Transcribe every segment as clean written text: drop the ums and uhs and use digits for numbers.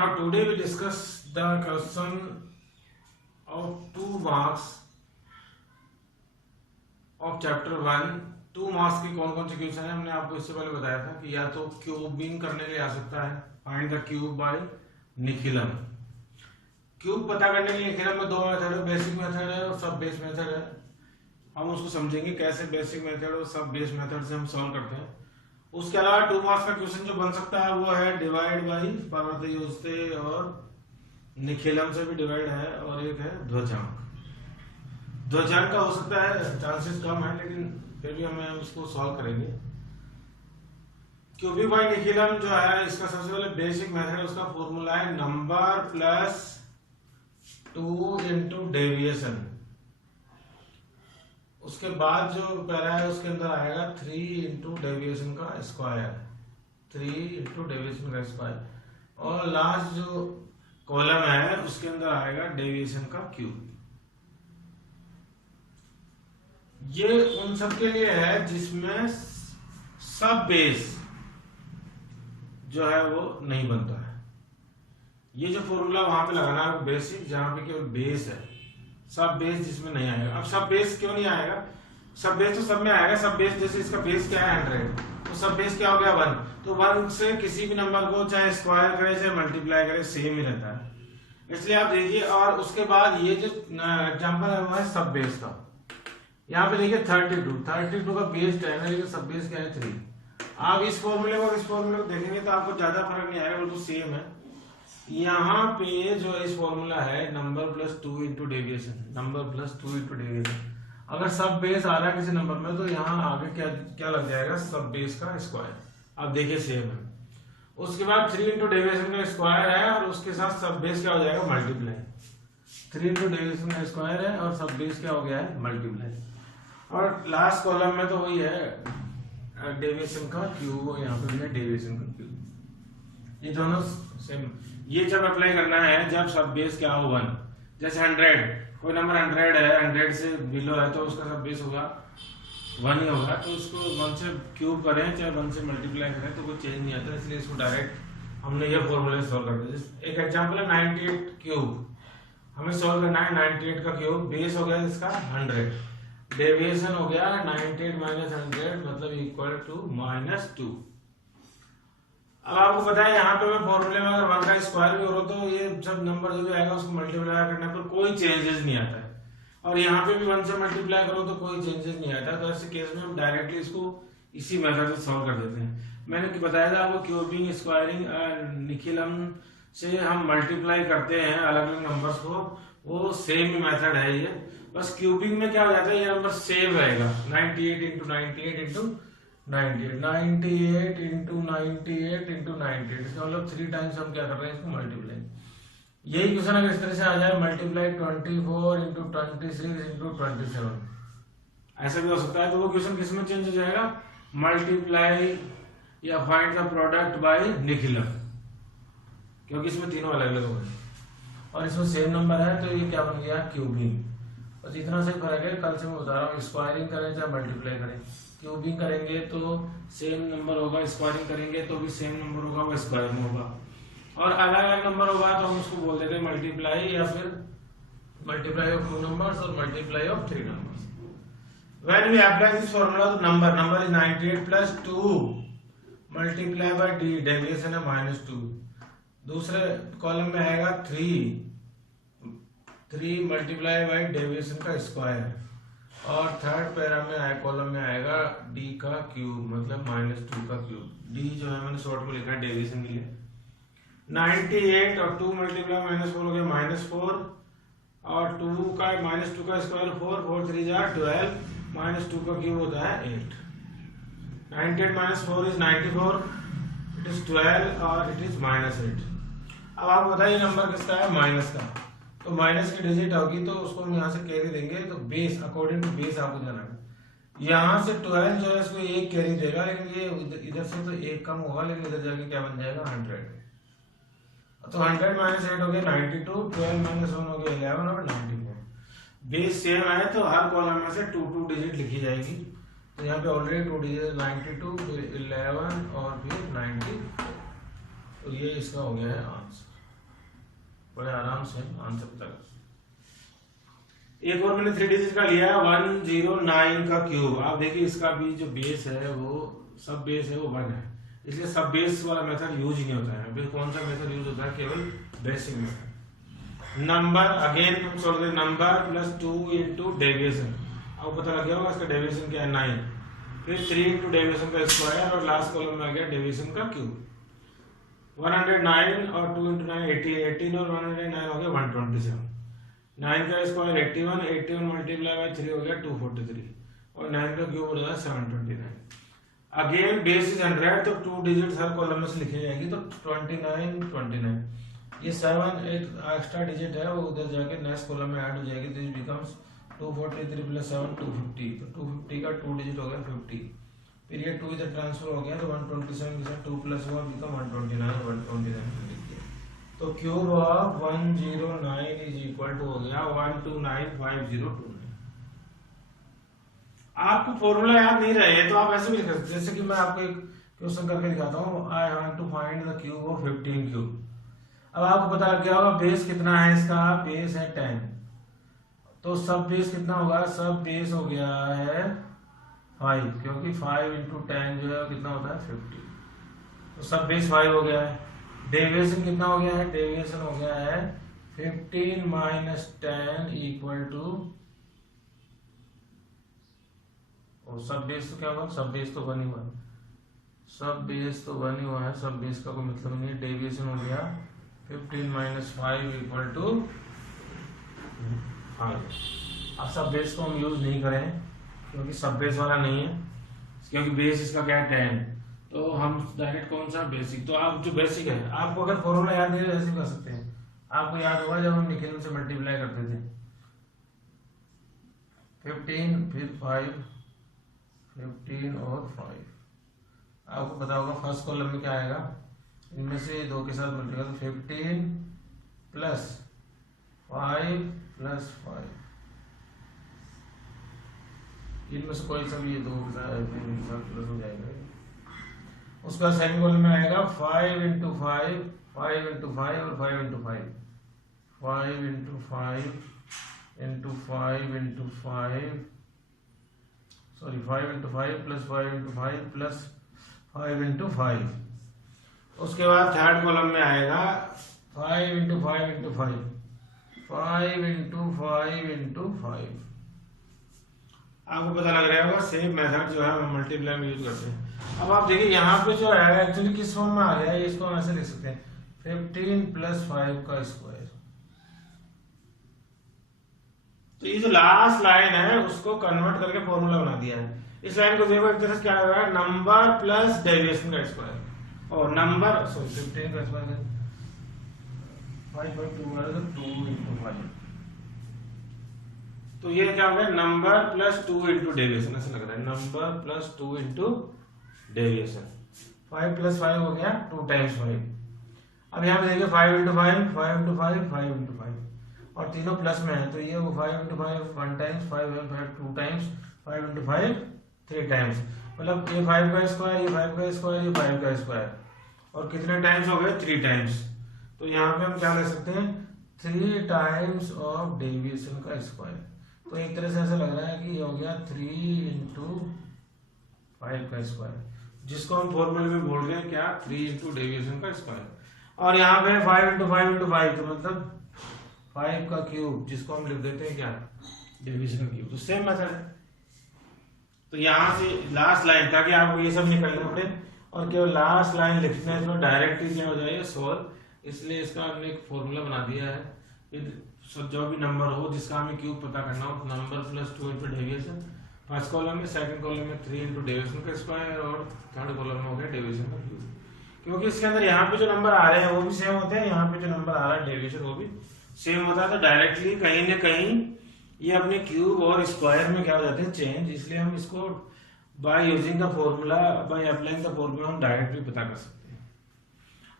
Now today we discuss the question of 2 marks of chapter 1। 2 marks की कौन कौन सी question है हमने आपको इससे पहले बताया था कि या तो क्यूबिंग करने के लिए आ सकता है, find the cube by Nikhilam. Cube पता करने के लिए निखिलम में 2 मेथड है, बेसिक मेथड है और सब बेस मेथड है। हम उसको समझेंगे कैसे बेसिक मेथड और सब बेस मेथड से हम सॉल्व करते हैं। उसके अलावा 2 मार्क्स का क्वेश्चन जो बन सकता है वो है डिवाइड बाई पर्वतयोजते और निखिलम से भी डिवाइड है, और एक है ध्वजांक। ध्वजांक का हो सकता है, चांसेस कम है, लेकिन फिर भी हमें उसको सॉल्व करेंगे। क्यूबिक बाई निखिलम जो है इसका सबसे पहले बेसिक मेथड है, उसका फॉर्मूला है नंबर प्लस 2 इंटू डेविएशन। उसके बाद जो पैरा है उसके अंदर आएगा 3 इंटू डेविएशन का स्क्वायर, 3 इंटू डेविएशन का स्क्वायर, और लास्ट जो कॉलम है उसके अंदर आएगा डेविएशन का क्यूब। ये उन सब के लिए है जिसमें सब बेस जो है वो नहीं बनता है। ये जो फॉर्मूला वहां पे लगाना है बेसिक, जहां पे केवल बेस है, सब बेस जिसमें नहीं आएगा। अब सब बेस क्यों नहीं आएगा? सब बेस तो सब में आएगा। सब बेस जैसे इसका बेस क्या है 100, तो सब बेस क्या हो गया 1। तो 1 से किसी भी नंबर को चाहे स्क्वायर करे चाहे मल्टीप्लाई करे सेम ही रहता है, इसलिए आप देखिए। और उसके बाद ये जो एग्जांपल है वो है सब बेस का। यहाँ पे देखिए 32 का बेस 10 है, लेकिन सब बेस क्या है 3। आप इस फॉर्मूले को इस फॉर्मूले को देखेंगे तो आपको ज्यादा फर्क नहीं आएगा, बिल्कुल सेम है। यहाँ पे जो इस फॉर्मूला है number plus 2 into deviation, number plus 2 into deviation. अगर सब बेस आ रहा है किसी नंबर में तो यहाँ आगे क्या क्या लग जाएगा, सब बेस का स्क्वायर। आप देखिए सेम है। उसके बाद 3 इंटू डेविएशन का स्क्वायर है, और उसके साथ सब बेस क्या हो जाएगा मल्टीप्लाई। 3 इंटू डेविएशन का स्क्वायर है और सब बेस क्या हो गया है मल्टीप्लाई। और लास्ट कॉलम में तो वही है डेविएशन का क्यूब, यहाँ पे भी है डेविएशन का क्यूब। ये दोनों सेम। ये जब अप्लाई करना है जब सब बेस क्या हो 1। जैसे 100, कोई नंबर 100 है, 100 से बिलो है तो उसका सब बेस होगा 1 ही होगा, तो उसको 1 से क्यूब करें चाहे 1 से मल्टीप्लाई करें तो कोई चेंज नहीं आता। इसलिए इसको डायरेक्ट हमने ये फॉर्मूला सॉल्व कर दिया। एक एग्जांपल है 98 क्यूब, हमें सॉल्व करना है 98 का क्यूब। बेस हो गया इसका 100, डेविएशन हो गया 98 माइनस 100 मतलब इक्वल टू -2। अब आपको पता है यहाँ पे मैं फॉर्मूले में अगर 1 का स्क्वायर भी हो तो ये सब नंबर जो भी आएगा उसको मल्टीप्लाई करने पर कोई चेंजेस नहीं आता है, और यहाँ पे भी 1 से मल्टीप्लाई करो तो कोई चेंजेस नहीं आता। तो ऐसे केस में हम डायरेक्टली इसको इसी मेथड से सॉल्व कर देते हैं। मैंने बताया था आपको क्यूबिंग स्क्वायरिंग निखिलम से हम मल्टीप्लाई करते हैं अलग अलग नंबर्स को, वो सेम मेथड है ये। बस क्यूबिंग में क्या हो जाता है, ये नंबर सेम रहेगा 98 इंटू 98 इंटू 98, 98 इंटू 98 इंटू 98, इसका मतलब 3 टाइम्स हम क्या कर रहे हैं इसको मल्टीप्लाई। यही क्वेश्चन अगर इस तरह से आ जाए मल्टीप्लाई 24 इंटू 26 इंटू 27, ऐसा भी हो सकता है। तो वो क्वेश्चन किस में चेंज हो जाएगा, मल्टीप्लाई या find the product by Nikhilam, क्योंकि इसमें तीनों अलग अलग होंगे और इसमें सेम नंबर है, तो ये क्या बन गया क्यूबिंग। बस इतना से फर्क है, कल से मैं बता रहा हूँ। स्क्वायरिंग करें चाहे मल्टीप्लाई करें, क्यूबिंग करेंगे तो सेम नंबर होगा, स्क्वायरिंग करेंगे तो भी सेम नंबर होगा, वो स्क्वायर में होगा। और अलग अलग नंबर होगा तो हम उसको बोल देते हैं मल्टीप्लाई, या फिर मल्टीप्लाई ऑफ 2 नंबर्स और multiply of 3 numbers. When we apply this formula तो number is 98 plus 2 multiply by D, deviation है -2। दूसरे कॉलम में आएगा 3 मल्टीप्लाई बाई डेविएशन का स्क्वायर, और थर्ड पैरा में कॉलम में आएगा d का क्यूब मतलब -2 का क्यूब। d जो है मैंने शॉर्ट में लिखा है डेविएशन के लिए। 98 और 2 मल्टीप्लाई -4 हो गया -4, और 2 का -2 का स्क्वायर 4, 4 3 जा 12, -2 का क्यूब होता है 8। 98 - 4 इज 94, इट इज 12 और इट इज -8। अब आप बताइए नंबर किसका है, माइनस का, तो माइनस की डिजिट होगी तो उसको हम यहाँ से कैरी देंगे, तो बेस अकॉर्डिंग टू बेस आपको जाना है। यहाँ से 12 जो है इसको 1 कैरी देगा, लेकिन ये इधर से तो 1 कम होगा, लेकिन इधर जाके क्या बन जाएगा 100। तो 100 - 8 हो गया 92, 12 - 1 हो गया 11 और 94। बेस सेम है तो हर कॉलम में से 2 डिजिट लिखी जाएगी। तो यहाँ पे ऑलरेडी 2 डिजिट 92, फिर 11 और फिर 90, तो ये इसका हो गया है आंसर। बड़े आराम से आंसर पता कर। एक और मैंने 3 डिजिट का लिया 109 का क्यूब। आप देखिए इसका भी जो बेस है वो सब बेस है वो 1 है, इसलिए सब बेस वाला मेथड यूज ही नहीं होता है। फिर कौन सा मेथड यूज होता है? केवल बेसिक मेथड। नंबर अगेन हम छोड़ दें, नंबर प्लस 2 इंटू डेविएशन। आपको पता लग गया होगा इसका डेविएशन क्या है 9, फिर 3 इंटू डेविएशन का स्क्वायर और लास्ट कॉलम में आ गया डेविएशन का क्यूब। 109 और 2 इंटू 9 18 और 109 हो गया 127। 9 का स्क्वायर 81, 81 मल्टीप्लाई बाय 3 हो गया 243 और 9 का क्यूब हो जाएगा 729। अगेन बेस इज 100 तो 2 डिजिट हर कॉलम में से लिखी जाएगी, तो 29 29। ये 7 एक एक्स्ट्रा डिजिट है वो उधर जाके नेक्स्ट कॉलम में ऐड हो जाएगी, तो इट बिकम्स 243 प्लस 7 250। तो 250 का 2 डिजिट हो गया 50, फिर ये 2 इधर ट्रांसफर हो गया तो 127 के साथ 2 प्लस 1 बिकम 129 129 लिख दिया। तो cube of 109 is equal to हो गया 1295029। आपको फॉर्मूला याद नहीं रहे तो आप ऐसे भी लिख सकते हैं, जैसे कि मैं आपको एक क्वेश्चन करके दिखाता हूँ। I want to find the cube of 15 cube. अब आपको पता लग गया होगा बेस कितना है इसका, बेस है 10, तो सब बेस कितना होगा? सब बेस हो गया है 5, क्योंकि 5 इंटू 10 जो है कितना होता है 50, तो सब बेस 5 हो गया है। डेविएशन कितना हो गया है? डेविएशन हो गया है 15 माइनस 10 इक्वल टू, और सब बेस तो क्या होगा? सब बेस तो 1 ही हुआ है, सब बेस तो 1 ही हुआ है, सब बेस का कोई मतलब नहीं है। डेविएशन हो गया 15 माइनस 5 इक्वल टू 5। अब सब बेस को हम यूज नहीं करें क्योंकि सब बेस वाला नहीं है, क्योंकि बेस इसका क्या है 10, तो हम डायरेक्ट कौन सा बेसिक। तो आप जो बेसिक है, आपको अगर फॉर्मूला याद नहीं है ऐसे कर सकते हैं। आपको याद होगा जब हम निखिल से मल्टीप्लाई करते थे 15 फिर 5 15 और 5, आपको पता होगा फर्स्ट कॉलम में क्या आएगा, इनमें से 2 के साथ मल्टीप्लाई तो 15 प्लस 5 प्लस 5, इनमें से कोई सा भी ये 2 के साथ प्लस हो जाएगा। उसका सेकंड कॉलम में आएगा 5 इंटू 5 5 इंटू 5 और 5 into 5 5 into 5 into 5 into 5 sorry 5 into 5 plus 5 into 5 plus 5 into 5। उसके बाद थर्ड कॉलम में आएगा 5 इंटू 5 इंटू 5 5 इंटू 5 इंटू 5। आपको पता लग रहा होगा सेम मेथड जो है हम मल्टीप्लाई में यूज करते हैं। अब आप देखिए यहाँ पे जो है एक्चुअली किस फॉर्म में आ गया है, इसको हम ऐसे लिख सकते हैं 15 प्लस 5 का स्क्वायर। तो ये जो लास्ट लाइन है उसको कन्वर्ट करके फॉर्मूला बना दिया है। इस लाइन को देखो एक तरह से क्या हो रहा है, नंबर प्लस डेविएशन का स्क्वायर और नंबर सॉरी 15 का स्क्वायर 5/2 इंटू 5, तो ये क्या हो गया नंबर प्लस 2 इंटू डेविएशन, ऐसा लग रहा है number plus 2 into deviation. 5 plus 5 हो गया 2 टाइम्स 5। अब यहाँ पे देखिए 5 इंटू 5 5 इंटू 5 5 इंटू 5 और तीनों प्लस में है, तो ये वो 5 into 5 1 times 5 2 times 5 into 5 3 times, मतलब ये 5 का स्क्वायर, ये 5 का स्क्वायर, ये 5 का स्क्वायर, और कितने टाइम्स हो गए 3 टाइम्स। तो यहाँ पे हम क्या ले सकते हैं 3 टाइम्स ऑफ डेविएशन का स्क्वायर। तो एक तरह से ऐसा लग रहा है कि ये हो गया 3 इंटू 5 का स्क्वायर, जिसको हम फॉर्मूले में बोल रहे हैं क्या 3 इंटू डेविएशन का स्क्वायर। और यहाँ पे 5 इंटू 5 इंटू 5 तो मतलब 5 का क्यूब, जिसको हम लिख देते हैं क्या डेविएशन का क्यूब। तो सेम मेथड है। तो यहाँ से लास्ट लाइन, ताकि आपको ये सब निकलना पड़े और केवल लास्ट लाइन लिखने में डायरेक्ट ही क्या हो जाएगा सॉल्व, इसलिए इसका हमने एक फॉर्मूला बना दिया है। जो भी नंबर हो जिसका हमें क्यूब पता करना हो, number plus 2 into deviation, first column में, सेकंड कॉलम में 3 इंटू डेविएशन का स्क्वायर और थर्ड कॉलम में हो गया डेविएशन का क्यूब। क्योंकि इसके अंदर यहाँ पे जो नंबर आ रहे हैं वो भी सेम होते हैं, यहाँ पे जो नंबर आ रहा है डेविएशन वो भी सेम होता है, तो डायरेक्टली कहीं ना कहीं ये अपने क्यूब और स्क्वायर में क्या हो जाते हैं चेंज, इसलिए हम इसको by using the formula, by applying the formula हम डायरेक्ट भी पता कर सकते हैं।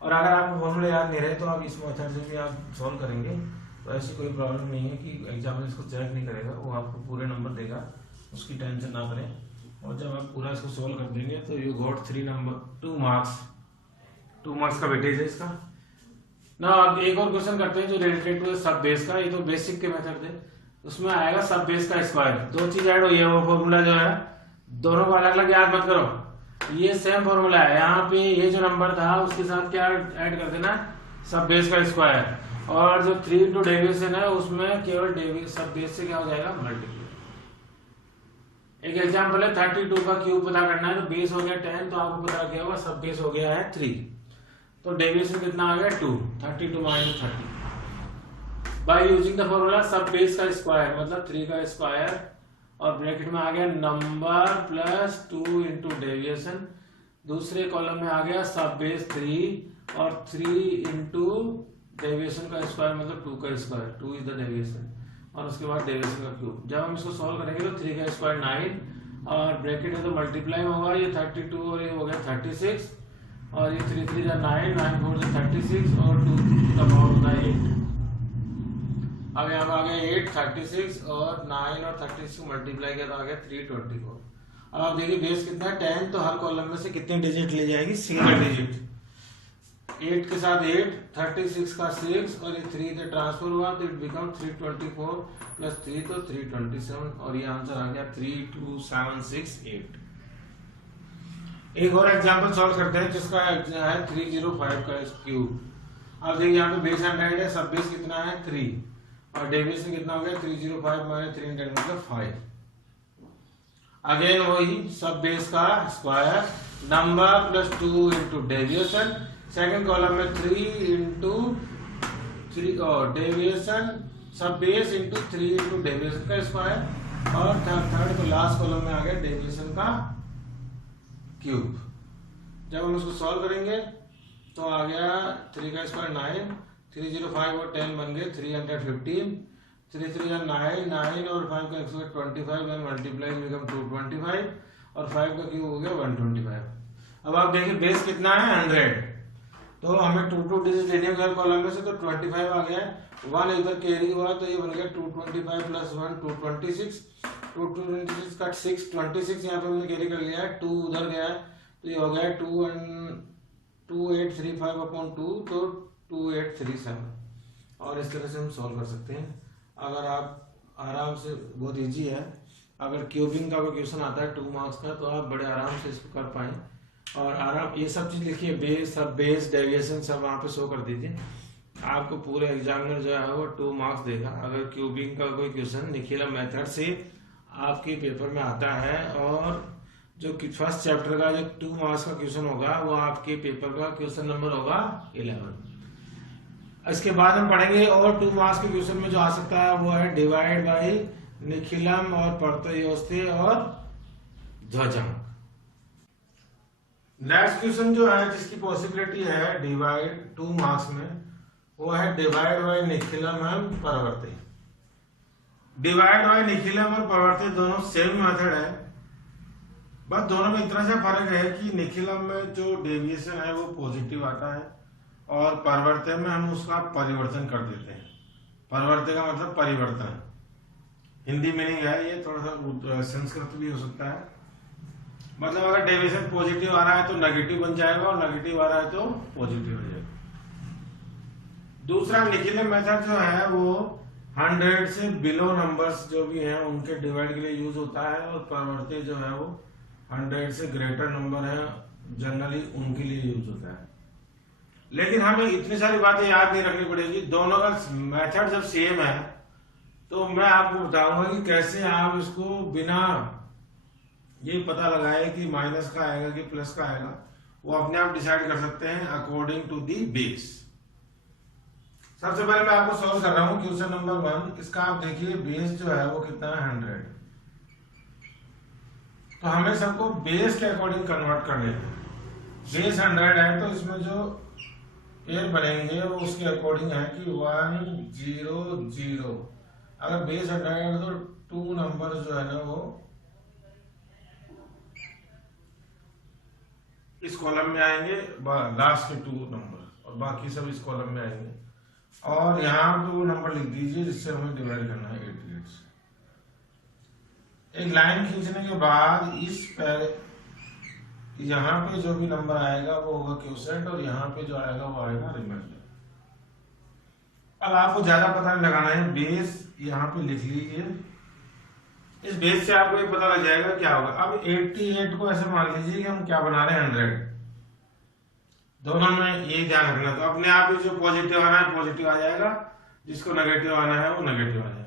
और अगर आपको फॉर्मूला याद नहीं रहे तो आप इस मेथड से भी आप सॉल्व करेंगे, तो ऐसी कोई प्रॉब्लम नहीं है कि एग्जामिनर इसको चेक नहीं करेगा, वो आपको पूरे नंबर देगा, उसकी टेंशन ना करें। और जब आप पूरा इसको सॉल्व कर देंगे तो यू गॉट 2 मार्क्स का वेटेज है इसका। ना अब एक और क्वेश्चन करते हैं जो रिलेटेड टू सब बेस का। ये तो बेसिक के मेथड है, उसमें आएगा सब बेस का स्क्वायर। दो चीज ऐड हुई है, वो फॉर्मूला जो है दोनों को अलग अलग याद मत करो, ये सेम फॉर्मूला है। यहाँ पे ये जो नंबर था उसके साथ क्या ऐड कर देना, सब बेस का स्क्वायर। और जो 3 इंटू डेविएशन है उसमें केवल सब बेस से क्या हो जाएगा, मल्टीप्लाई। एक एग्जाम्पल है 32 का क्यूब पता करना है, तो बेस हो गया 10, तो आपको पता क्या होगा, सब बेस हो गया है 3, तो डेविएशन कितना आ गया 2, 32 minus 30 by using the formula सब बेस का स्क्वायर, मतलब 3 का स्क्वायर और ब्रैकेट में आ गया नंबर प्लस 2 इंटू डेविएशन। दूसरे कॉलम में आ गया सब बेस 3 और 3 इंटू डेविएशन का स्क्वायर मतलब 2 का स्क्वायर, 2 इज द डेविएशन, और उसके बाद डेविएशन का क्यूब। जब हम इसको सॉल्व करेंगे तो 3 का स्क्वायर 9 और ब्रैकेट में तो मल्टीप्लाई होगा, ये 32 और ये हो गया 36 और ये 3 3 जा 9, 9 4 जा 36 और 2 का पावर होता है 8। अब यहाँ आ गया 8, 36 और 9 और 36 को मल्टीप्लाई किया तो आ गया 324। अब आप देखिए बेस कितना है 10, तो हर कॉलम में से कितनी डिजिट ले जाएगी, सिंगल डिजिट। 8 के साथ 8, 36 का 6 और ये 3 से ट्रांसफर हुआ तो इट बिकम 324 प्लस 3 तो 327 और ये आंसर आ गया 32768। एक और एग्जांपल सॉल्व करते हैं जिसका है 305 का क्यूब। अब देखिए यहाँ पे बेस 100 है, सब बेस कितना है 3 और डेविएशन कितना हो गया 305 माइनस 310 मतलब 5। अगेन वही सब बेस का square, number plus 2 into deviation. Second column में 3 इंटू 3 और डेविएशन सब बेस इंटू 3 इंटू डेविएशन का स्क्वायर और थर्ड को लास्ट कॉलम में आ गया डेविएशन का क्यूब। जब हम इसको सॉल्व करेंगे तो आ गया 3 का स्क्वायर 9, 305 और 10 बन गए 315, 3 3 9, 9 और 5 का स्क्वायर 25 में मल्टीप्लाई बिकम 225 और 5 का क्यूब हो गया 125। अब आप देखिए बेस कितना है 100, तो हमें 2 डिजिट लेने हैं कॉलम में से, तो 25 आ गया है, 1 इधर कैरी हुआ तो ये बन गया 225 प्लस 1 226, 226 का 6 26 यहाँ पे हमने कैरी कर लिया है, 2 उधर गया है तो ये हो गया 2835 अपॉन 2 तो 2837। और इस तरह से हम सॉल्व कर सकते हैं। अगर आप आराम से, बहुत इजी है, अगर क्यूबिंग का कोई क्वेश्चन आता है 2 मार्क्स का तो आप बड़े आराम से इसको कर पाए। और आराम ये सब चीज लिखिए, बेस सब बेस डेविएशन सब वहाँ पे शो कर दीजिए, आपको पूरे एग्जामिनर जो है वो 2 मार्क्स देगा। अगर क्यूबिंग का कोई क्वेश्चन निखिला मेथड से आपके पेपर में आता है और जो फर्स्ट चैप्टर का जो 2 मार्क्स का क्वेश्चन होगा वो आपके पेपर का क्वेश्चन नंबर होगा 11। इसके बाद हम पढ़ेंगे और 2 मार्क्स के क्वेश्चन में जो आ सकता है वो है डिवाइड बाई निखिलम और परतोयोस्ते और ध्वजांक। नेक्स्ट क्वेश्चन जो है जिसकी पॉसिबिलिटी है डिवाइड 2 मार्क्स में वो है डिवाइड बाय निखिलम एंड परवर्ती। डिवाइड बाय निखिलम और परवर्ती दोनों सेम मेथड है, बस दोनों में इतना सा फर्क है कि निखिलम में जो डेविएशन है वो पॉजिटिव आता है और परवर्ती में हम उसका परिवर्तन कर देते हैं। परवर्ती का मतलब परिवर्तन, हिंदी मीनिंग है ये, थोड़ा सा संस्कृत भी हो सकता है। मतलब अगर डेविएशन पॉजिटिव आ रहा है तो नेगेटिव बन जाएगा और नेगेटिव आ रहा है तो पॉजिटिव हो जाएगा। दूसरा निखिलम मेथड जो है वो 100 से बिलो नंबर्स जो भी हैं उनके डिवाइड के लिए यूज होता है और परवर्ती जो है वो 100 से ग्रेटर नंबर है जनरली उनके लिए यूज होता है। लेकिन हमें इतनी सारी बातें याद नहीं रखनी पड़ेगी, दोनों का मेथड जब सेम है तो मैं आपको बताऊंगा कि कैसे आप इसको बिना ये पता लगाए कि माइनस का आएगा कि प्लस का आएगा, वो अपने आप डिसाइड कर सकते हैं अकॉर्डिंग टू दी बेस। सबसे पहले मैं आपको सॉल्व कर रहा हूं क्वेश्चन नंबर 1। इसका आप देखिए बेस जो है वो कितना है 100, तो हमें सबको बेस के अकॉर्डिंग कन्वर्ट कर लेते हैं। बेस 100 है तो इसमें जो पेयर बनेंगे वो उसके अकॉर्डिंग है कि 1 0 0। अगर बेस 100 है तो 2 नंबर जो है ना वो इस कॉलम में आएंगे, लास्ट के 2 नंबर, और बाकी सब इस कॉलम में आएंगे। और यहाँ पे वो नंबर लिख दीजिए जिससे हमें डिवाइड करना है 88 से। एक लाइन खींचने के बाद इस यहाँ पे जो भी नंबर आएगा वो होगा क्वोशिएंट और यहाँ पे जो आएगा वो आएगा रिमाइंडर। अब आपको ज्यादा पता नहीं लगाना है, बेस यहाँ पे लिख लीजिए। इस बेस से आपको ये पता लग जाएगा क्या होगा। अब 88 को ऐसे मान लीजिए कि हम क्या बना रहे हैं, 100। दोनों में ये ध्यान रखना, तो अपने आप ही जो पॉजिटिव आना है पॉजिटिव आ जाएगा, जिसको नेगेटिव आना है वो नेगेटिव आ जाएगा।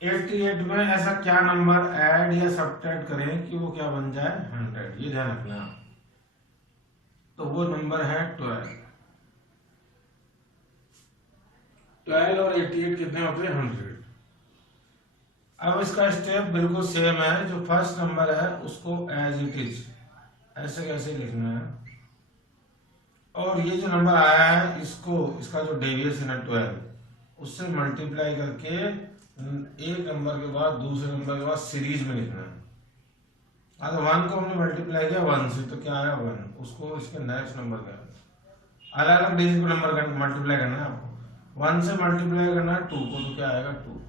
88 में ऐसा क्या नंबर ऐड या सब्ट्रैक्ट करें कि वो क्या बन जाए, 100। ये ध्यान रखना है। तो वो नंबर है 12। 12 और 88 कितने होते हैं, 100। अब इसका स्टेप बिल्कुल सेम है, जो फर्स्ट नंबर है उसको एज इट इज ऐसे कैसे लिखना है, और ये जो नंबर आया है इसको, इसका जो डेविएशन है 12, उससे मल्टीप्लाई करके एक नंबर के बाद दूसरे नंबर के बाद सीरीज में लिखना है। अगर 1 को हमने मल्टीप्लाई किया 1 से तो क्या आया 1, उसको इसके नेक्स्ट नंबर का अलग अलग डिजिट को नंबर मल्टीप्लाई करना है आपको। 1 से मल्टीप्लाई करना है 2 को तो क्या आएगा 2।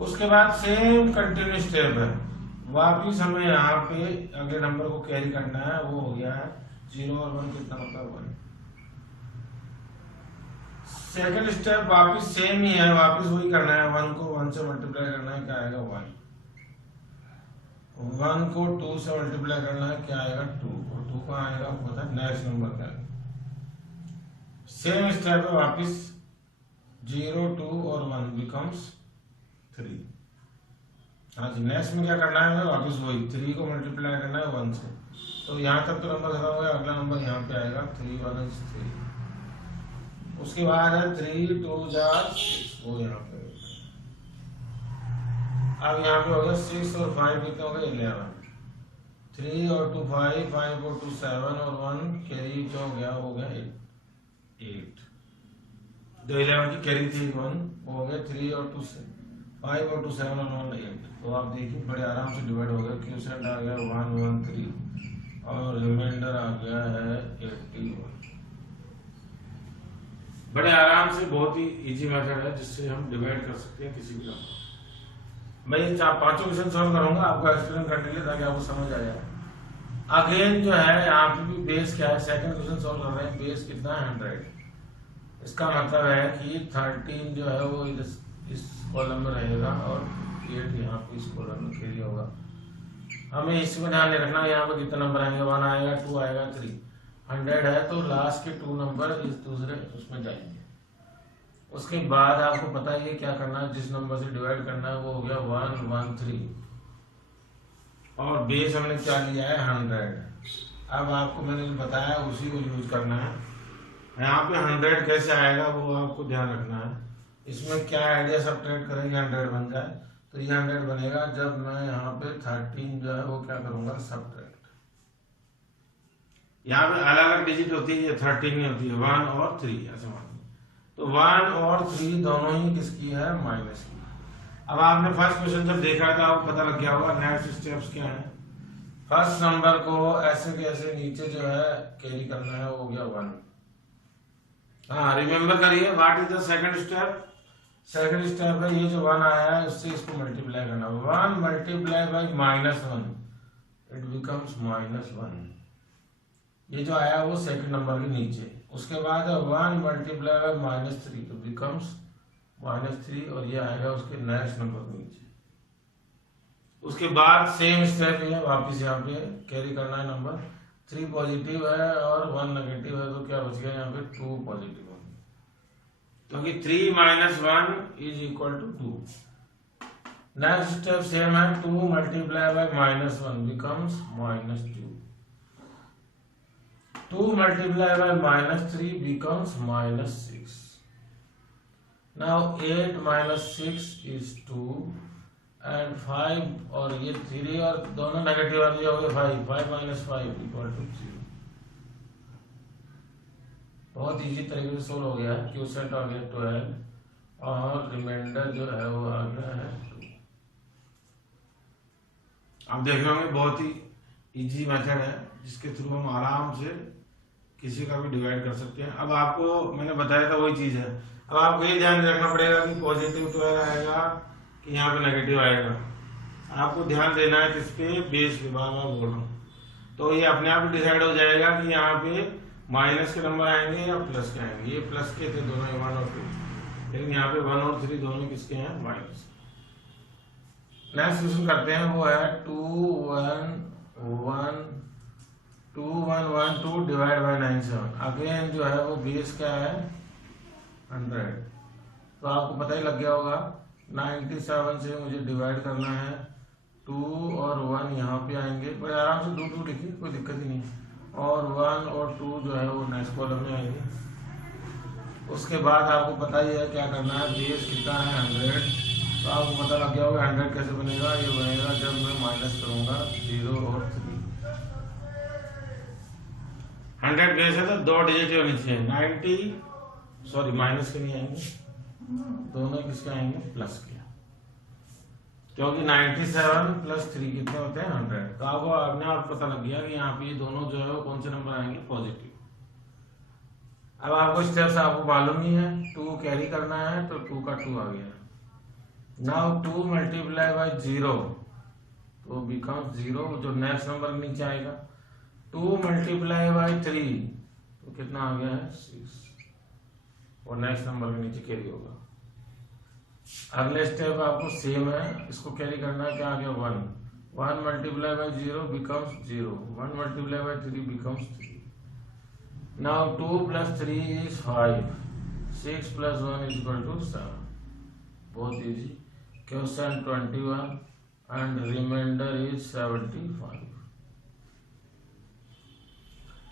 उसके बाद सेम कंटिन्यू स्टेप है, वापिस हमें यहाँ पे अगले नंबर को कैरी करना है, वो हो गया है 0 और 1 कितना होता है 1। सेकंड स्टेप वापिस सेम ही है, वापिस वही करना है, 1 को 1 से मल्टीप्लाई करना है, क्या आएगा 1। 1 को 2 से मल्टीप्लाई करना है, क्या आएगा 2, और 2 का आएगा पता है नेक्स्ट नंबर का। सेम स्टेप है, वापिस 0 2 और 1 बिकम्स 3। हाँ जी, नेक्स्ट में क्या करना है, वापिस वही 3 को मल्टीप्लाई करना है 1 से, तो यहाँ तक तो नंबर खत्म हो गया। अगला नंबर यहाँ पे आएगा 3 1 is 3। उसके बाद है 3 2 6, वो यहाँ पे। अब यहाँ पे हो गया 6 और 5 कितने हो गए 11। 3 और 2 5, 5 और 2 7 और 1 कैरी जो हो गया 8। जो 11 की कैरी थी 1, वो हो गया 3 और 2 से 5 और 2 7 और 1 8। तो आप देखिए बड़े आराम से डिवाइड हो गया, क्यूसेंट आ गया 1 1 3 और रिमाइंडर आ गया है 81। बड़े आराम से, बहुत ही इजी मेथड है जिससे हम डिवाइड कर सकते हैं किसी भी नंबर। मैं ये 4-5 क्वेश्चन सॉल्व करूंगा, आपका एक्सप्लेन करने के लिए, ताकि आपको समझ आ जाए। अगेन जो है यहाँ पे भी बेस क्या है, सेकंड क्वेश्चन सॉल्व कर रहे हैं, बेस कितना है 100। इसका मतलब है कि 13 जो है वो इस कॉलम में रहेगा और 8 यहाँ पे इस कॉलम में कैरी होगा। हमें इसमें ध्यान रखना, यहाँ पे कितने नंबर आएंगे, 1 आएगा 2 आएगा 3। 100 है तो लास्ट के 2 नंबर इस दूसरे उसमें जाएंगे। उसके बाद आपको पता ही है क्या करना है, जिस नंबर से डिवाइड करना है वो हो गया 1 1 3, और बेस हमने क्या लिया है 100। अब आपको मैंने बताया उसी को यूज करना है। यहाँ पे 100 कैसे आएगा वो आपको ध्यान रखना है। इसमें क्या आइडिया सब्ट्रैक्ट करेंगे 100 बन जाए, तो ये 100 बनेगा जब मैं यहाँ पे 13 जो है वो क्या करूंगा सब्ट्रैक्ट। यहाँ पे अलग अलग डिजिट होती है, 13 नहीं होती है, 1 और 3 ऐसे मान। तो 1 और 3 दोनों ही किसकी है, माइनस की। अब आपने फर्स्ट क्वेश्चन जब देखा था आपको पता लग गया होगा नेक्स्ट स्टेप्स क्या है। फर्स्ट नंबर को ऐसे के ऐसे नीचे जो है कैरी करना है, वो हो गया 1। हाँ रिमेम्बर करिए, what is the second step. Second step है ये जो 1 आया है उससे इसको मल्टीप्लाई करना, 1 मल्टीप्लाई बाई -1 इट बिकम्स -1। ये जो आया वो सेकंड नंबर के नीचे। उसके बाद 1 मल्टीप्लाई बाई -3 तो बिकम्स -3, और ये आएगा उसके नेक्स्ट नंबर के नीचे। उसके बाद सेम स्टेप है, वापिस यहाँ पे कैरी करना है नंबर। 3 पॉजिटिव है और 1 नेगेटिव है, तो क्या बच गया यहाँ पे 2 पॉजिटिव, क्योंकि 3 - 1 is equal to 2। Next step same है, 2 multiply by -1 becomes -2। 2 multiplied by -3 becomes -6. Now 8 minus 6 is 2 and 5 और ये 3 और दोनों नेगेटिव वाली हो गए 5। 5 minus 5 equal to 0। बहुत इजी तरीके से सोल्व हो गया है। क्यूसेंट आ गया 12 और रिमाइंडर जो है वो आ गया है 2। आप देख रहे होंगे बहुत ही इजी मेथड है जिसके थ्रू हम आराम से किसी का भी डिवाइड कर सकते हैं। अब आपको मैंने बताया था वही चीज है। अब आपको ये ध्यान रखना पड़ेगा कि पॉजिटिव 12 आएगा कि यहाँ पे नेगेटिव आएगा। आपको ध्यान देना है किस पे, बेस पे, बार बार बोल रहा हूँ। तो ये अपने आप डिसाइड हो जाएगा कि यहाँ पे माइनस के नंबर आएंगे या प्लस के आएंगे? ये प्लस के थे दोनों, 1 और 2, लेकिन यहाँ पे 1 और 3 दोनों किसके हैं? माइनस। नेक्स्ट क्वेश्चन करते हैं, वो है 2 डिवाइड बाय 97। अगेन जो है वो बेस क्या है? 100। तो आपको पता ही लग गया होगा 97 से मुझे डिवाइड करना है, 2 और 1 यहाँ पे आएंगे, बड़े आराम से 2 लिखिए, कोई दिक्कत ही नहीं, और 1 और 2 जो है वो नेक्स्ट कॉलम में आएंगे। उसके बाद आपको पता ही है क्या करना है, बेस कितना है? 100। तो आपको पता लग गया होगा 100 कैसे बनेगा? ये बनेगा जब मैं माइनस करूंगा 0 और 3। 100 बेस है तो 2 डिजिट होनी चाहिए। 90 सॉरी माइनस के नहीं आएंगे, दोनों किसके आएंगे? प्लस के, क्योंकि 97 प्लस 3 कितने होते हैं? 100। तो आपको अपने आप पता लग गया कि यहाँ पे ये दोनों जो है वो कौन से नंबर आएंगे? पॉजिटिव। अब आपको स्टेप्स आपको मालूम ही है, 2 कैरी करना है तो 2 का 2 आ गया। नाउ 2 मल्टीप्लाई बाय 0 तो बिकम्स 0, जो नेक्स्ट नंबर नीचे आएगा। 2 मल्टीप्लाई बाय 3 तो कितना आ गया है? 6, और नेक्स्ट नंबर के नीचे कैरी होगा। अगले स्टेप आपको सेम है, इसको कैरी करना है, क्या आ गया? 1 multiply by 0 becomes 0, 1 multiply by 3 becomes 3। Now 2 plus 3 is 5, 6 plus 1 is equal to 7। बहुत easy question. 21 and remainder is 75।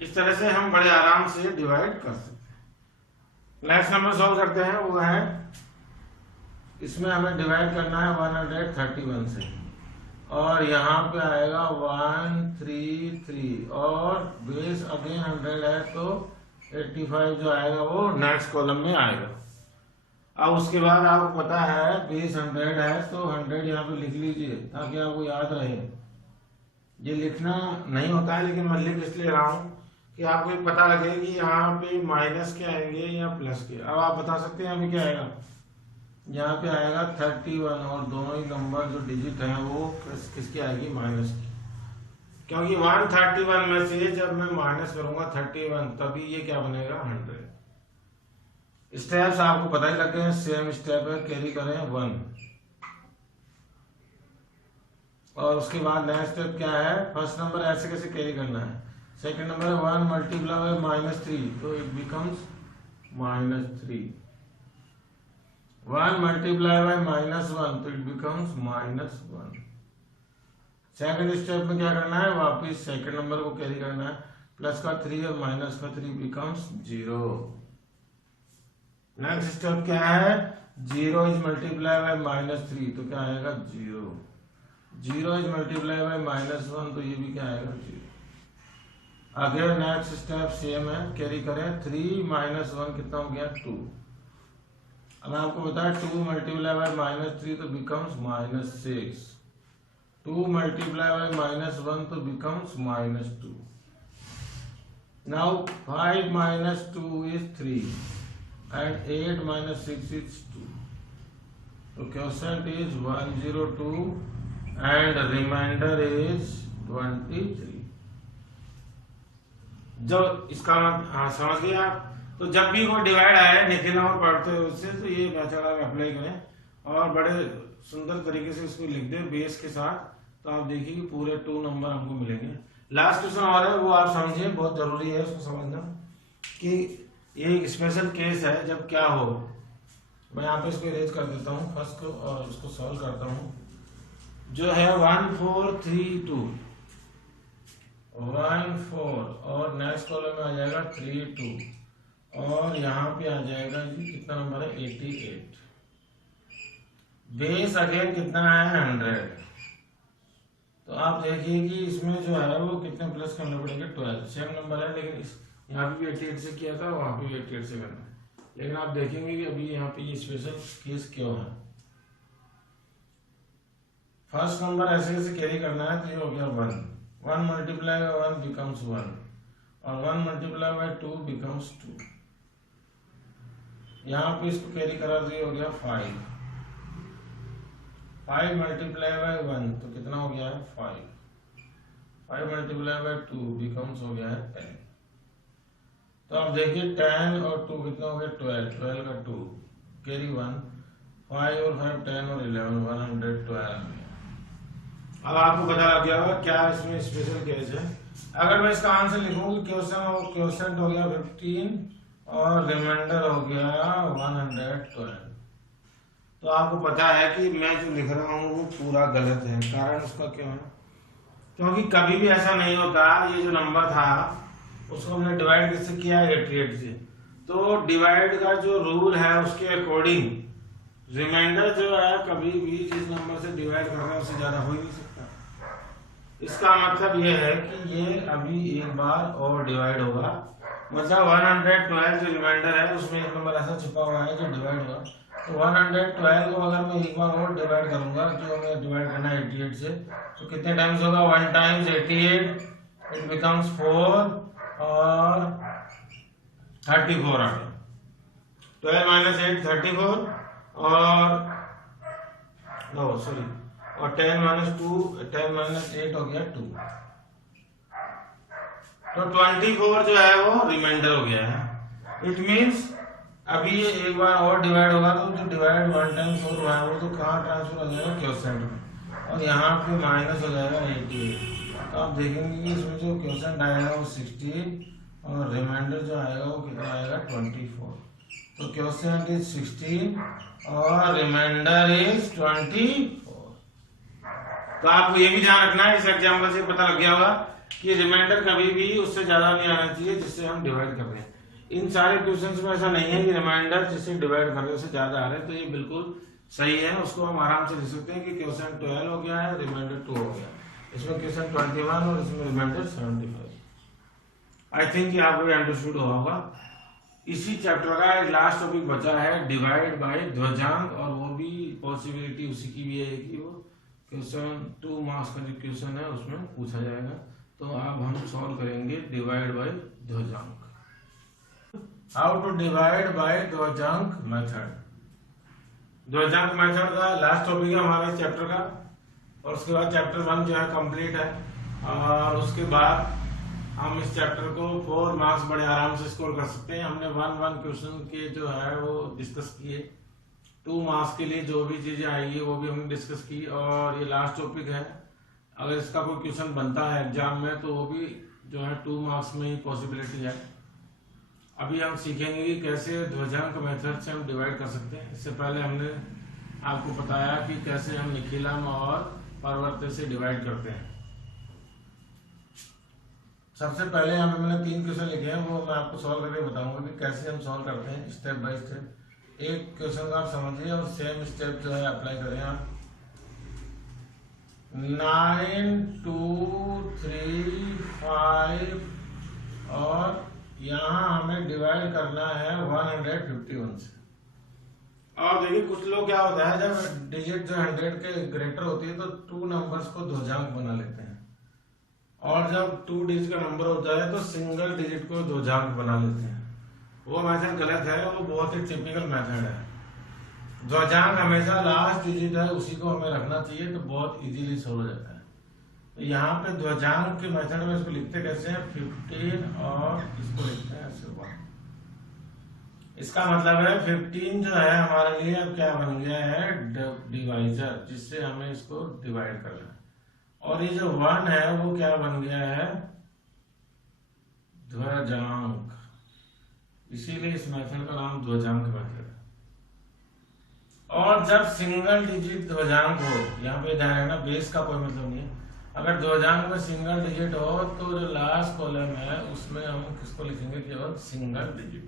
इस तरह से हम बड़े आराम से डिवाइड कर सकते हैं। नेक्स्ट नंबर सॉल्व करते हैं, वो है, इसमें हमें डिवाइड करना है 131 से, और यहाँ पे आएगा 133, और बेस अगेन 100 है तो 85 जो आएगा वो नेक्स्ट कॉलम में आएगा। अब उसके बाद आपको पता है बेस 100 है तो 100 यहाँ पे लिख लीजिए ताकि आपको याद रहे। ये लिखना नहीं होता है लेकिन मैं लिख इसलिए रहा हूँ कि आपको पता लगे कि यहाँ पे माइनस के आएंगे या प्लस के। अब आप बता सकते हैं अभी क्या आएगा? यहाँ पे आएगा 31, और दोनों ही नंबर जो डिजिट है वो किसकी आएगी? माइनस की, क्योंकि 131 में से जब मैं माइनस करूंगा 31 तभी ये क्या बनेगा? 100। स्टेप्स आपको पता ही लग गए हैं, सेम स्टेप है, कैरी करें 1, और उसके बाद नेक्स्ट स्टेप क्या है? फर्स्ट नंबर ऐसे कैसे कैरी करना है। सेकंड नंबर 1 मल्टीप्लाई बाय -3 तो इट बिकम्स -3। 1 मल्टीप्लाई बाय -1 तो इट बिकम्स -1। सेकंड स्टेप में क्या करना है? वापिस सेकंड नंबर को कैरी करना है, प्लस का 3 और माइनस का 3 बिकम्स 0। नेक्स्ट स्टेप क्या है? 0 इज मल्टीप्लाई बाय -3 तो क्या आएगा? 0। 0 इज मल्टीप्लाई बाय -1 तो ये भी क्या आएगा? 0। अगेन नेक्स्ट स्टेप सेम है, कैरी करें 3 - 1 कितना हो गया? 2। अब आपको बताया 2 मल्टीप्लाई बाय -3 तो बिकम्स -6, 2 मल्टीप्लाई बाय -1 तो becomes -2। Now 5 - 2 is 3 and 8 - 6 is 2. So quotient is 102 and remainder is 23. जब इसका समझ गए आप? तो जब भी कोई डिवाइड आए निखिल नंबर पढ़ते हो उससे तो ये मेथड आप अप्लाई करें और बड़े सुंदर तरीके से इसको लिख दें बेस के साथ, तो आप देखिए कि पूरे 2 नंबर हमको मिलेंगे। लास्ट क्वेश्चन और है वो आप समझिए, बहुत जरूरी है उसको समझना कि ये एक स्पेशल केस है जब क्या हो। मैं यहाँ पे इसको इरेज कर देता हूँ फर्स्ट को और इसको सॉल्व करता हूँ। जो है 1 4 3 2 1 4 और नेक्स्ट कॉलम में आ जाएगा 3 2 और यहाँ पे आ जाएगा जी कितना नंबर है 88। बेस अगेन कितना है 100। तो आप देखिए कि इसमें जो है वो कितने प्लस करना पड़ेगा 12। सेम नंबर है लेकिन इस यहाँ पे भी 88 से किया था, वहां पे भी 88 से करना है। लेकिन आप देखेंगे कि अभी यहाँ पे ये स्पेशल केस क्यों है। फर्स्ट नंबर ऐसे कैसे कैरी करना है तो ये हो गया 1 1 मल्टीप्लाई बाय 1 बिकम्स 1 और 1 मल्टीप्लाई बाय 2 बिकम्स 2। यहाँ पे इसको कैरी करा तो ये हो गया 5 5 मल्टीप्लाई बाय 1 तो कितना हो गया है 5 5 मल्टीप्लाई बाय 2 बिकम्स हो गया है 10। तो आप देखिए 10 और 2 कितना हो गया 12, 12 का 2 कैरी 1, 5 और 5 10 और 11 112। अब आपको पता लग गया होगा क्या इसमें स्पेशल केस है। अगर मैं इसका आंसर लिखूं कि क्वेश्चन हो गया 15 और रिमाइंडर हो गया 112, तो आपको पता है कि मैं जो लिख रहा हूँ वो पूरा गलत है। कारण उसका क्यों है? क्योंकि कभी भी ऐसा नहीं होता, ये जो नंबर था उसको हमने डिवाइड किससे किया है 88 से, तो डिवाइड का जो रूल है उसके अकॉर्डिंग रिमाइंडर जो है कभी भी जिस नंबर से डिवाइड कर रहे हैं उससे ज्यादा हो ही नहीं सकता। इसका मतलब ये है कि ये अभी एक बार और डिवाइड होगा, मतलब 112 जो रिमाइंडर है उसमें एक नंबर ऐसा छुपा हुआ है जो डिवाइड होगा। तो 112 को अगर मैं एक बार और डिवाइड करूंगा, जो हमें डिवाइड करना है 88 से, तो कितने टाइम्स होगा 1 टाइम्स 88, इट बिकम्स 4 और 34 आ गया। 12 माइनस 8 34 और नो सॉरी और 10 माइनस 2 10 माइनस 8 हो गया 2, तो 24 जो है वो रिमाइंडर हो गया है। इट मींस अभी ये एक बार और डिवाइड होगा तो जो डिवाइड 1 टाइम्स 4 हुआ है वो तो कहाँ ट्रांसफर हो जाएगा क्वोशेंट में, और यहाँ पे माइनस हो जाएगा 88। तो आप देखेंगे कि इसमें जो क्वोशेंट आएगा वो 16 और रिमाइंडर जो आएगा वो कितना आएगा 24। तो क्वोशेंट इज 16 और रिमाइंडर इज 24। तो आपको ये भी ध्यान रखना है, इस एग्जाम्पल से पता लग गया होगा कि रिमाइंडर कभी भी उससे ज्यादा नहीं आना चाहिए जिससे हम डिवाइड कर रहे हैं। इन सारे क्वेश्चंस में ऐसा नहीं है कि रिमाइंडर जिससे डिवाइड कर रहे हैं उससे ज्यादा आ रहे हैं, तो ये बिल्कुल सही है। उसको हम आराम से लिख सकते हैं कि क्वेश्चन 12 हो गया है, रिमाइंडर 2 हो गया, इसमें क्वेश्चन 21 और इसमें रिमाइंडर 75। आई थिंक ये आपको अंडरस्टूड होगा। इसी चैप्टर का एक लास्ट टॉपिक बचा है डिवाइड बाय ध्वजांक, और वो भी पॉसिबिलिटी उसी की भी है कि वो क्वेश्चन 2 मार्क्स का जो क्वेश्चन है उसमें पूछा जाएगा। तो अब हम सॉल्व करेंगे डिवाइड बाय ध्वजांक। हाउ टू डिवाइड बाय ध्वजांक मेथड। ध्वजांक मेथड का लास्ट टॉपिक है हमारे चैप्टर का, और उसके बाद चैप्टर 1 जो है कंप्लीट है, और उसके बाद हम इस चैप्टर को 4 मार्क्स बड़े आराम से स्कोर कर सकते हैं। हमने 1 क्वेश्चन के जो है वो डिस्कस किए, 2 मार्क्स के लिए जो भी चीजें आएगी वो भी हमने डिस्कस की, और ये लास्ट टॉपिक है। अगर इसका कोई क्वेश्चन बनता है एग्जाम में तो वो भी जो है 2 मार्क्स में ही पॉसिबिलिटी है। अभी हम सीखेंगे कि कैसे ध्वजांक मेथड से हम डिवाइड कर सकते हैं। इससे पहले हमने आपको बताया कि कैसे हम निखिलम और परिवर्त्य से डिवाइड करते हैं। सबसे पहले यहाँ मैंने 3 क्वेश्चन लिखे हैं, वो मैं आपको सॉल्व करके बताऊंगा कि कैसे हम सॉल्व करते हैं स्टेप बाय स्टेप। एक क्वेश्चन का आप समझिए और सेम स्टेप जो है अप्लाई करें आप। 9 2 3 5 और यहाँ हमें डिवाइड करना है 151 से। और देखिए कुछ लोग क्या होता है, जब डिजिट जो 100 के ग्रेटर होती है तो 2 नंबर्स को ध्वजांक बना लेते हैं, और जब 2 डिजिट का नंबर होता है तो सिंगल डिजिट को ध्वजांक बना लेते हैं। वो मेथड गलत है, वो बहुत ही टिपिकल मेथड है। ध्वजांक हमेशा लास्ट डिजिट है उसी को हमें रखना चाहिए, तो बहुत इजीली सॉल्व हो जाता है। तो यहाँ पे ध्वजांक के मेथड में इसको लिखते कैसे हैं 15 और इसको लिखते हैं ऐसे 1। इसका मतलब है 15 जो है हमारे लिए अब क्या बन गया है डिवाइजर, जिससे हमें इसको डिवाइड करना है। और ये जो 1 है वो क्या बन गया है ध्वजांक, इसीलिए इस मेथड का नाम ध्वजांक मेथड है। और जब सिंगल डिजिट ध्वजांक हो, यहाँ पे ध्यान रखना बेस का कोई मतलब नहीं है, अगर ध्वजांक में सिंगल डिजिट हो तो जो लास्ट कॉलम है उसमें हम किसको लिखेंगे केवल सिंगल डिजिट,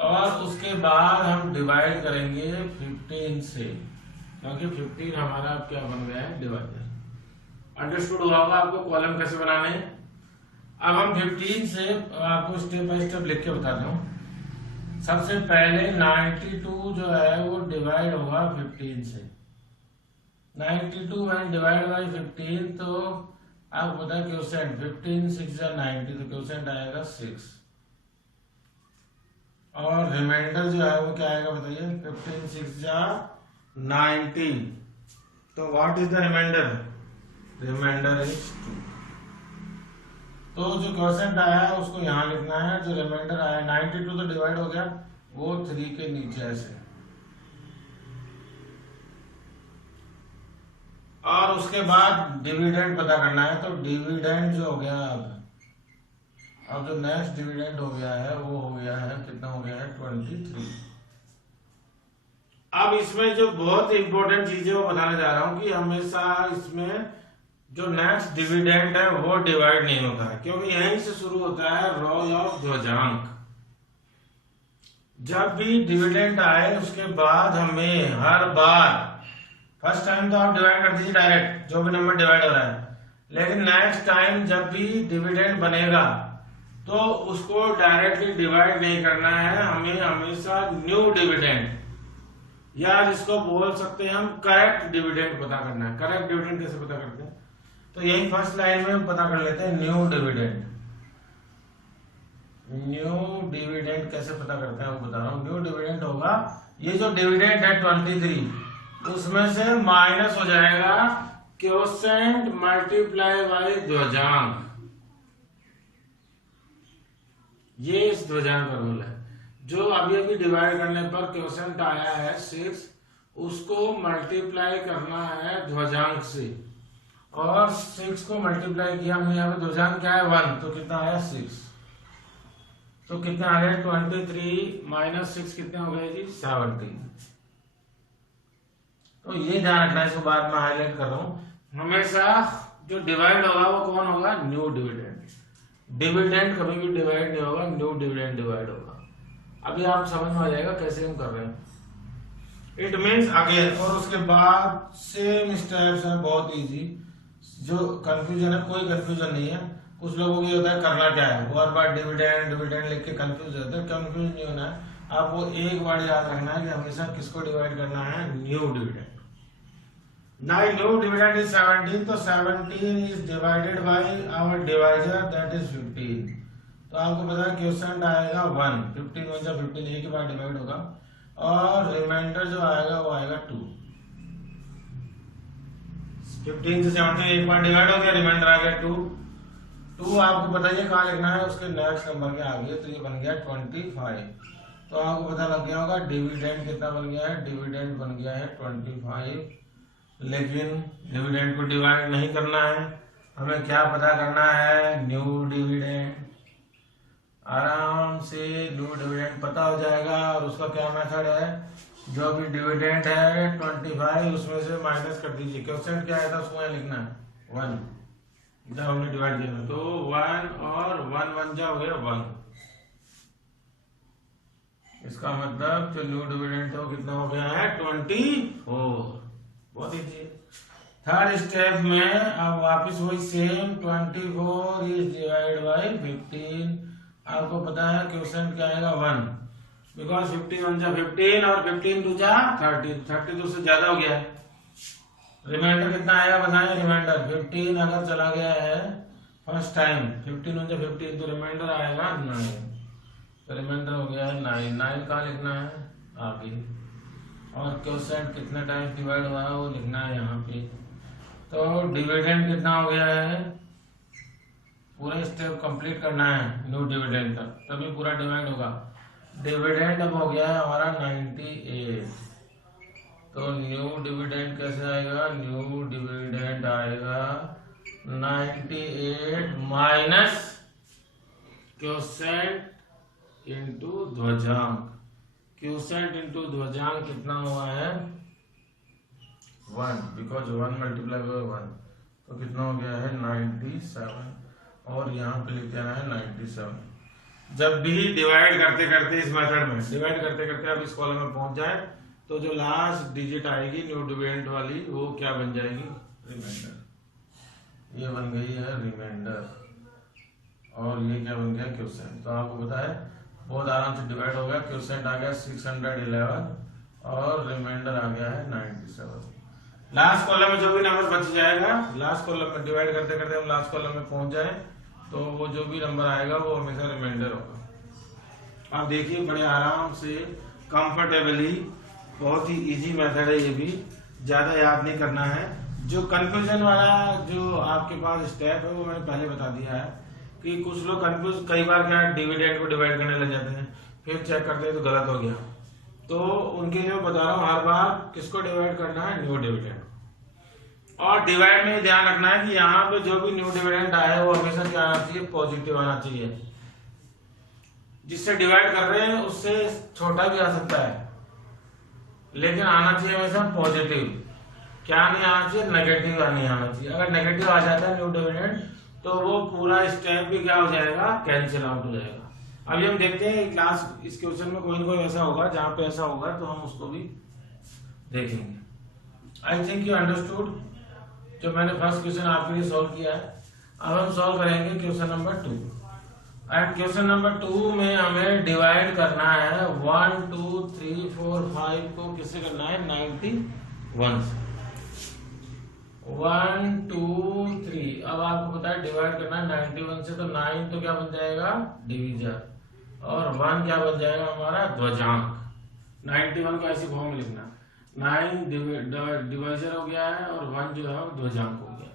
और उसके बाद हम डिवाइड करेंगे 15 से, क्योंकि 15 हमारा अब क्या बन गया है डिवाइडर। अंडरस्टूड होगा आपको कॉलम कैसे बनाने हैं। अब हम 15 से आपको स्टेप बाय स्टेप लिख के बताता हूँ। सबसे पहले 92 जो है वो डिवाइड होगा 15 से। 92 when divided by 15, तो आपको पता है क्वोशेंट 15 6 या 90, तो क्वोशेंट आएगा 6, और रिमाइंडर जो है वो क्या आएगा बताइए 15 6 या 90, तो what is the remainder, remainder is 2। तो जो क्वोशेंट आया है उसको यहाँ लिखना है, जो रिमाइंडर आया 92 तो डिवाइड हो गया, वो 3 के नीचे ऐसे, और उसके बाद डिविडेंड पता करना है। तो डिविडेंड जो हो गया, अब जो नेक्स्ट डिविडेंड हो गया है वो हो गया है, कितना हो गया है 23। अब इसमें जो बहुत इंपॉर्टेंट चीज है वो बताने जा रहा हूं कि हमेशा इसमें जो नेक्स्ट डिविडेंड है वो डिवाइड नहीं होता है, क्योंकि यहीं से शुरू होता है रॉ ऑफ ध्वजांक। जब भी डिविडेंड आए उसके बाद हमें हर बार, फर्स्ट टाइम तो आप डिवाइड कर दीजिए डायरेक्ट जो भी नंबर डिवाइड हो रहा है, लेकिन नेक्स्ट टाइम जब भी डिविडेंड बनेगा तो उसको डायरेक्टली डिवाइड नहीं करना है, हमें हमेशा न्यू डिविडेंड या जिसको बोल सकते हैं हम करेक्ट डिविडेंड पता करना है। करेक्ट डिविडेंड कैसे पता करते हैं, तो यही फर्स्ट लाइन में हम पता कर लेते हैं न्यू डिविडेंड। न्यू डिविडेंड कैसे पता करते हैं वो बता रहा हूं। न्यू डिविडेंड होगा, ये जो डिविडेंड है 23, उसमें से माइनस हो जाएगा क्वोशेंट मल्टीप्लाई बाय ध्वजांक। ये इस ध्वजांक का रूल है। जो अभी अभी डिवाइड करने पर क्वोशेंट आया है 6, उसको मल्टीप्लाई करना है ध्वजांक से, और 6 को मल्टीप्लाई किया हमने, यहाँ पे ध्वजांक क्या है 1, तो कितना आया 6, तो कितना आ गया 23 माइनस 6 कितने हो गए जी 17। तो ये ध्यान रखना है, इसको बाद में हाईलाइट कर रहा हूं। हमेशा जो डिवाइड होगा वो कौन होगा, न्यू डिविडेंड। डिविडेंड कभी भी डिवाइड नहीं होगा, न्यू डिविडेंड डिवाइड होगा। अभी आप समझ में आ जाएगा कैसे हम कर रहे हैं। इट मीन्स अगेन, और उसके बाद सेम स्टेप्स हैं, बहुत इजी। जो कंफ्यूजन है, कोई कंफ्यूजन नहीं है। कुछ लोगों को ये होता है करना क्या है, वो हर बार डिविडेंड डिविडेंड लिख के कंफ्यूज होते हैं। कंफ्यूज नहीं होना है, आपको एक बार याद रखना है कि हमेशा किसको डिवाइड करना है, new dividend. Now new dividend is 17, तो 17 is divided by our divisor that is 15। तो आपको पता है क्वोशेंट आएगा 1, 15 1 15 एक ही बार डिवाइड होगा, और रिमाइंडर जो आएगा वो आएगा 2। 15 से 17 एक बार डिवाइड हो गया, रिमाइंडर आ गया 2। 2 आपको बताइए कहाँ लिखना है, उसके नेक्स्ट नंबर के आगे, तो ये बन गया 25। तो आपको पता लग गया होगा डिविडेंड कितना बन गया है, डिविडेंड बन गया है 25। लेकिन डिविडेंड को डिवाइड नहीं करना है, हमें क्या पता करना है, न्यू डिविडेंड। आराम से न्यू डिविडेंड पता हो जाएगा, और उसका क्या मेथड है, जो भी डिविडेंड है 25 उसमें से माइनस कर दीजिए। क्वोशेंट क्या आया था उसको यहाँ लिखना है 1, जब हमने डिवाइड किया तो 1 और 1 1 जा हो गया 1। इसका मतलब जो न्यू डिविडेंड हो कितना हो गया है 24। बहुत इजी। थर्ड स्टेप में अब वापस वही सेम 24 इज डिवाइड बाय 15। आपको पता है क्वोशेंट क्या आएगा 1, बिकॉज 15 1 जा 15 और 15 2 जा 30, 32 से ज्यादा हो गया है। रिमाइंडर कितना आएगा बताएं, रिमाइंडर 15 अगर चला गया है फर्स्ट टाइम, 15 1 जा 15, तो रिमाइंडर आएगा 9। तो रिमाइंडर हो गया है 9। 9 कहाँ लिखना है आगे, और क्वोशेंट कितने टाइम्स डिवाइड हुआ है वो लिखना है यहाँ पे। तो डिविडेंड कितना हो गया है, पूरा स्टेप कंप्लीट करना है न्यू डिविडेंड तक, तभी पूरा डिवाइड होगा। डिविडेंड अब हो गया है हमारा 98। तो न्यू डिविडेंड कैसे आएगा, न्यू डिविडेंड आएगा 98 माइनस क्वोशेंट इनटू ध्वजांक। क्वोशेंट इनटू ध्वजांक कितना हुआ है 1, बिकॉज 1 मल्टीप्लाई बाय 1, तो कितना हो गया है 97, और यहाँ पे लिख देना है 97। जब भी डिवाइड करते करते इस मेथड में डिवाइड करते करते आप इस कॉलम में पहुंच जाए, तो जो लास्ट डिजिट आएगी न्यू डिविडेंड वाली वो क्या बन जाएगी, रिमाइंडर। ये बन गई है रिमाइंडर, और ये क्या बन गया क्वोशेंट। तो आपको पता है बहुत आराम से डिवाइड हो गया। क्वोशेंट आ गया 611 और रिमाइंडर आ गया है 97। लास्ट कॉलम में जो भी नंबर बच जाएगा, लास्ट कॉलम में डिवाइड करते करते हम लास्ट कॉलम में पहुंच जाए, तो वो जो भी नंबर आएगा वो हमेशा रिमाइंडर होगा। आप देखिए बड़े आराम से कंफर्टेबली, बहुत ही इजी मेथड है, ये भी ज्यादा याद नहीं करना है। जो कंफ्यूजन वाला जो आपके पास स्टेप है वो मैंने पहले बता दिया है कि कुछ लोग कंफ्यूज कई बार क्या डिविडेंड को डिवाइड करने लग जाते हैं, फिर चेक करते हैं तो गलत हो गया। तो उनके लिए बता रहा हूँ हर बार किसको डिवाइड करना है, न्यू डिविडेंड। और डिवाइड में ध्यान रखना है कि यहाँ पे जो भी न्यू डिविडेंड आए वो हमेशा क्या आना चाहिए, पॉजिटिव आना चाहिए। जिससे डिवाइड कर रहे हैं उससे छोटा भी आ सकता है, लेकिन आना चाहिए हमेशा पॉजिटिव। क्या नहीं आना चाहिए, नेगेटिव नहीं आना चाहिए। अगर नेगेटिव आ जाता है न्यू डिविडेंड तो वो पूरा स्टेप भी क्या हो जाएगा, कैंसिल आउट हो जाएगा। अभी हम देखते हैं क्लास इस क्वेश्चन में कोई ना कोई ऐसा होगा जहां पे ऐसा होगा तो हम उसको भी देखेंगे। आई थिंक यू अंडरस्टूड जो मैंने फर्स्ट क्वेश्चन आपके लिए सॉल्व किया है। अब हम सॉल्व करेंगे question number 2। And question number 2 में हमें डिवाइड करना है 1 2 3 4 5 को किससे करना है, 91 से। 1 2 3। अब आपको पता है डिवाइड करना है 91 से, तो 9 तो क्या बन जाएगा, डिवीजर, और 1 क्या बन जाएगा हमारा, ध्वजांक। 91 को ऐसी फॉर्म में लिखना, 9 डिवाइजर हो गया है और 1 जो है ध्वजांक हो गया।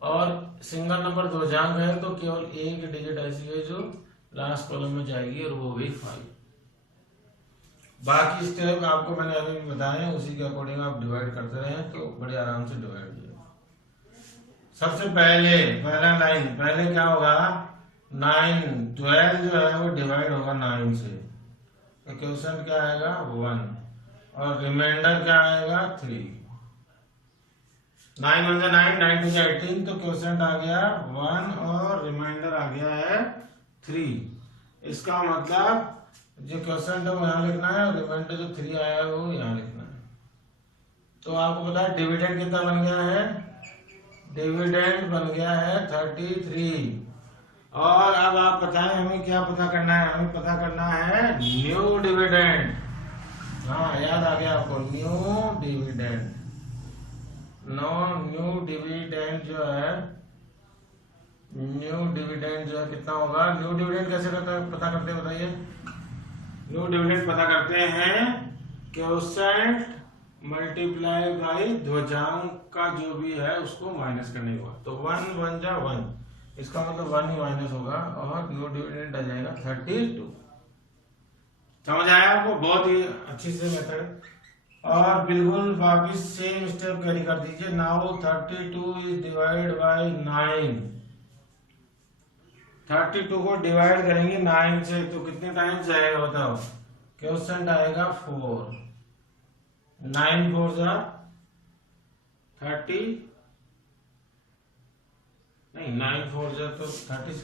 और सिंगल नंबर ध्वजांक है तो केवल एक डिजिट ऐसी है जो लास्ट कॉलम में जाएगी और वो भी 5। बाकी स्टेप आपको मैंने अभी भी बताए, उसी के अकॉर्डिंग आप डिवाइड करते रहे तो बड़े आराम से डिवाइड हो जाएगा। सबसे पहला लाइन, पहले क्या होगा, 12 जो है वो डिवाइड होगा 9 से, तो क्वेश्चन क्या आएगा 1, और रिमाइंडर क्या आएगा 3। 9 1 9, 9 2 18, तो क्वेश्चन आ गया 1 और रिमाइंडर आ गया है 3। इसका मतलब जो क्वेश्चन है वो यहाँ लिखना है और रिमाइंडर जो 3 आया है वो यहाँ लिखना है। तो आपको पता है डिविडेंड कितना बन गया है, डिविडेंड बन गया है 33। और अब आप बताएं हमें क्या पता करना है, हमें पता करना है न्यू डिविडेंड। हाँ याद आ गया आपको, न्यू डिविडेंड। न्यू डिविडेंड जो है, न्यू डिविडेंड जो है कितना होगा, न्यू डिविडेंड कैसे पता करते हैं बताइए। न्यू डिविडेंड पता करते हैं क्वोशिएंट मल्टीप्लाई बाई ध्वजांक का जो भी है उसको माइनस करने के बाद, तो 1 1 जा 1, इसका मतलब 1 ही माइनस होगा और न्यू डिविडेंड आ जाएगा 32। समझ आया आपको, बहुत ही अच्छी से मेथड। और बिल्कुल वापिस सेम स्टेप कैरी कर दीजिए। Now 32 is divide by 9। 32 को डिवाइड करेंगे 9 से तो कितने टाइम्स जाएगा बताओ, क्वेश्चन आएगा 4। 9 4 जा 30, नहीं 9 4 जा तो 36,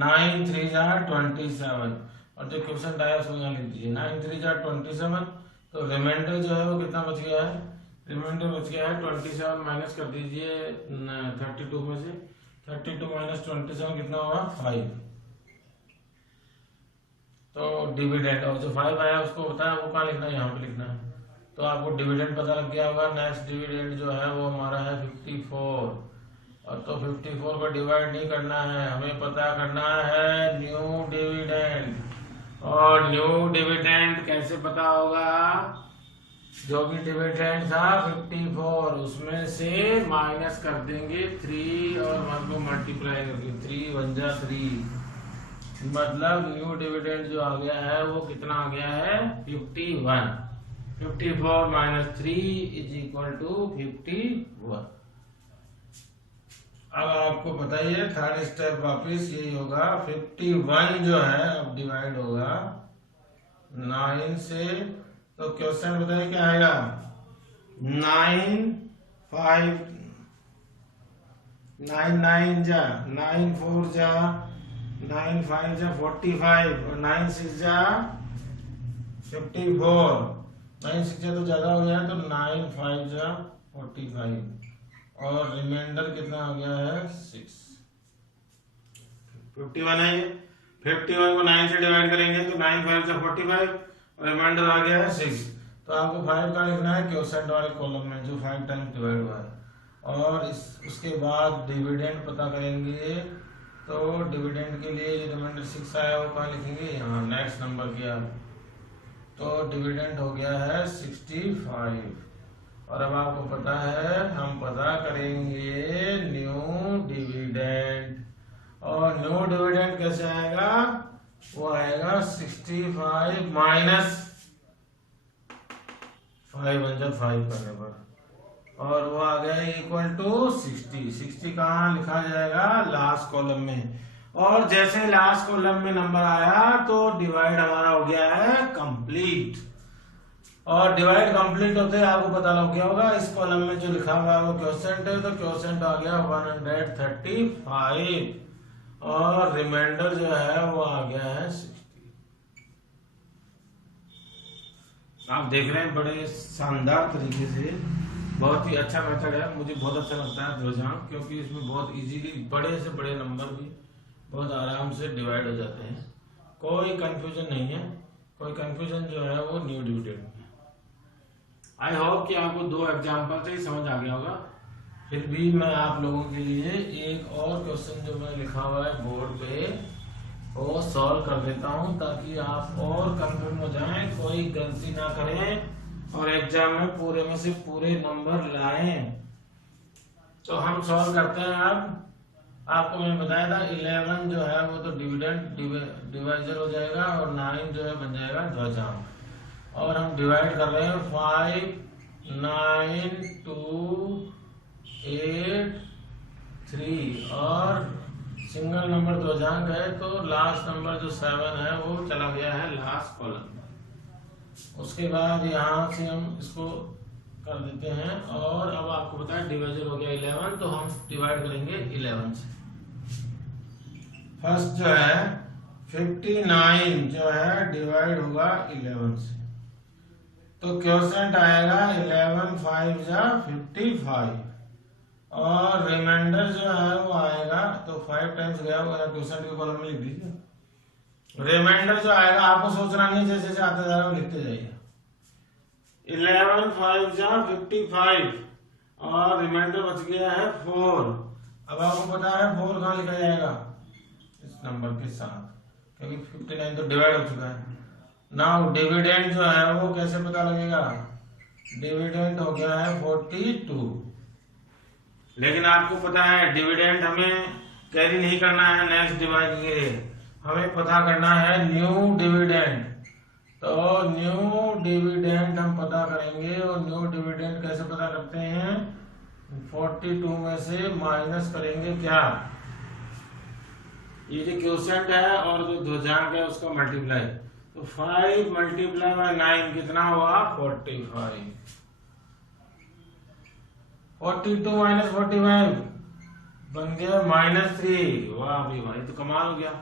9 3 जा 27, और जो क्वेश्चन आया उसको यहाँ लिख दीजिए 9 3 जा 27। तो रिमाइंडर जो है वो कितना बच गया है, रिमाइंडर बच गया है 27, माइनस कर दीजिए 32 में से, 32 माइनस 27 कितना होगा 5। तो डिविडेंड, और जो 5 आया उसको बताया वो कहाँ लिखना है, यहाँ पे लिखना है। तो आपको डिविडेंड पता लग गया होगा। नेक्स्ट डिविडेंड जो है वो हमारा है 54, और तो 54 को डिवाइड नहीं करना है, हमें पता करना है न्यू डिविडेंड। और न्यू डिविडेंड कैसे पता होगा, जो भी डिविडेंड था 54 उसमें से माइनस कर देंगे 3 और 1 को मल्टीप्लाई करके, 3 1 जा 3, मतलब न्यू डिविडेंड जो आ गया है वो कितना आ गया है 51। 54 माइनस 3 इज इक्वल टू 51। अब आपको बताइए थर्ड स्टेप वापिस यही होगा, 51 जो है अब डिवाइड होगा 9 से, तो क्वेश्चन बताइए क्या आएगा, 9 5 9 9 जा 9 4 जा 9 5 जा 45, और 9 6 जा 54, 9 6 जा तो ज्यादा हो गया है तो 9 5 जा 45, और रिमाइंडर कितना हो गया है 6। 51 है ये, 51 को 9 से डिवाइड करेंगे तो 9 5 जा 45 और रिमाइंडर आ गया है 6। तो आपको 5 का लिखना है क्वोशिएंट वाले कॉलम में जो 5 टाइम्स डिवाइड हुआ है। और उसके बाद डिविडेंड पता करेंगे, तो डिविडेंड के लिए जो रिमाइंडर 6 आया वो कहाँ लिखेंगे, यहाँ नेक्स्ट नंबर किया, तो डिविडेंड हो गया है 65। और अब आपको पता है हम पता करेंगे न्यू डिविडेंड। और न्यू डिविडेंड कैसे आएगा, वो आएगा 65 माइनस 5 बन 5 करने पर, और वो आ गया इक्वल टू 60। 60 कहाँ लिखा जाएगा, लास्ट कॉलम में। और जैसे लास्ट कॉलम में नंबर आया तो डिवाइड हमारा हो गया है कंप्लीट। और डिवाइड कंप्लीट होते हैं आपको पता लग गया होगा, इस कॉलम में जो लिखा हुआ है वो क्वोशिएंट है, तो क्वोशिएंट आ गया 135 और रिमाइंडर जो है वो आ गया है 60। आप देख रहे हैं बड़े शानदार तरीके से, बहुत ही अच्छा मेथड है, मुझे बहुत अच्छा लगता है ध्रुजांक, क्योंकि इसमें बहुत इजीली बड़े से बड़े नंबर भी बहुत आराम से डिवाइड हो जाते हैं, कोई कंफ्यूजन नहीं है। कोई कंफ्यूजन जो है वो न्यू डिविडेंड में। आई होप कि आपको 2 एग्जाम्पल से ही समझ आ गया होगा। फिर भी मैं आप लोगों के लिए एक और क्वेश्चन जो मैं लिखा हुआ है बोर्ड पे वो सॉल्व कर देता हूं, ताकि आप और कंफ्यूज हो जाएं, कोई गलती ना करें और एग्जाम में पूरे में से पूरे नंबर लाएं। तो हम सॉल्व करते हैं। अब आपको मैंने बताया था 11 जो है वो तो डिविडेंड डिवाइजर हो जाएगा, और 9 जो है बन जाएगा ध्रुजांक। और हम डिवाइड कर रहे हैं 5, 9, 2, 8, 3, और सिंगल नंबर ध्रुजांक है तो लास्ट नंबर जो 7 है वो चला गया है लास्ट कॉलम में। उसके बाद यहाँ से हम इसको कर देते हैं, और अब आपको पता है डिवाइजर हो गया 11, तो हम डिवाइड करेंगे 11 से। फर्स्ट जो है 59 जो है डिवाइड होगा 11 से, तो क्वोशिएंट आएगा 11 5 जा 55, और रिमाइंडर जो है वो आएगा, तो 5 टाइम्स गया वो क्वोशिएंट के कॉलम में लिख दीजिए। रिमाइंडर जो आएगा आपको सोचना नहीं, जैसे जैसे आते जा रहा है लिखते जाइए। 11 5 जा 55, और रिमाइंडर बच गया है 4। अब आपको पता है 4 कहाँ लिखा जाएगा, इस नंबर के साथ, क्योंकि 59 तो डिवाइड हो चुका है। नाउ डिविडेंड जो है वो कैसे पता लगेगा, डिविडेंड हो गया है 42। लेकिन आपको पता है डिविडेंड हमें कैरी नहीं करना है नेक्स्ट डिवाइड के लिए, हमें पता करना है न्यू डिविडेंड। तो न्यू डिविडेंड हम पता करेंगे, और न्यू डिविडेंड कैसे पता करते हैं, 42 में से माइनस करेंगे क्या, ये जो क्वोशिएंट है और जो ध्रुजांक है उसका मल्टीप्लाई, तो 5 मल्टीप्लाई बाय 9 कितना हुआ 45। 42 माइनस 45 बन गया -3। वाह भाई भाई, तो कमाल हो गया।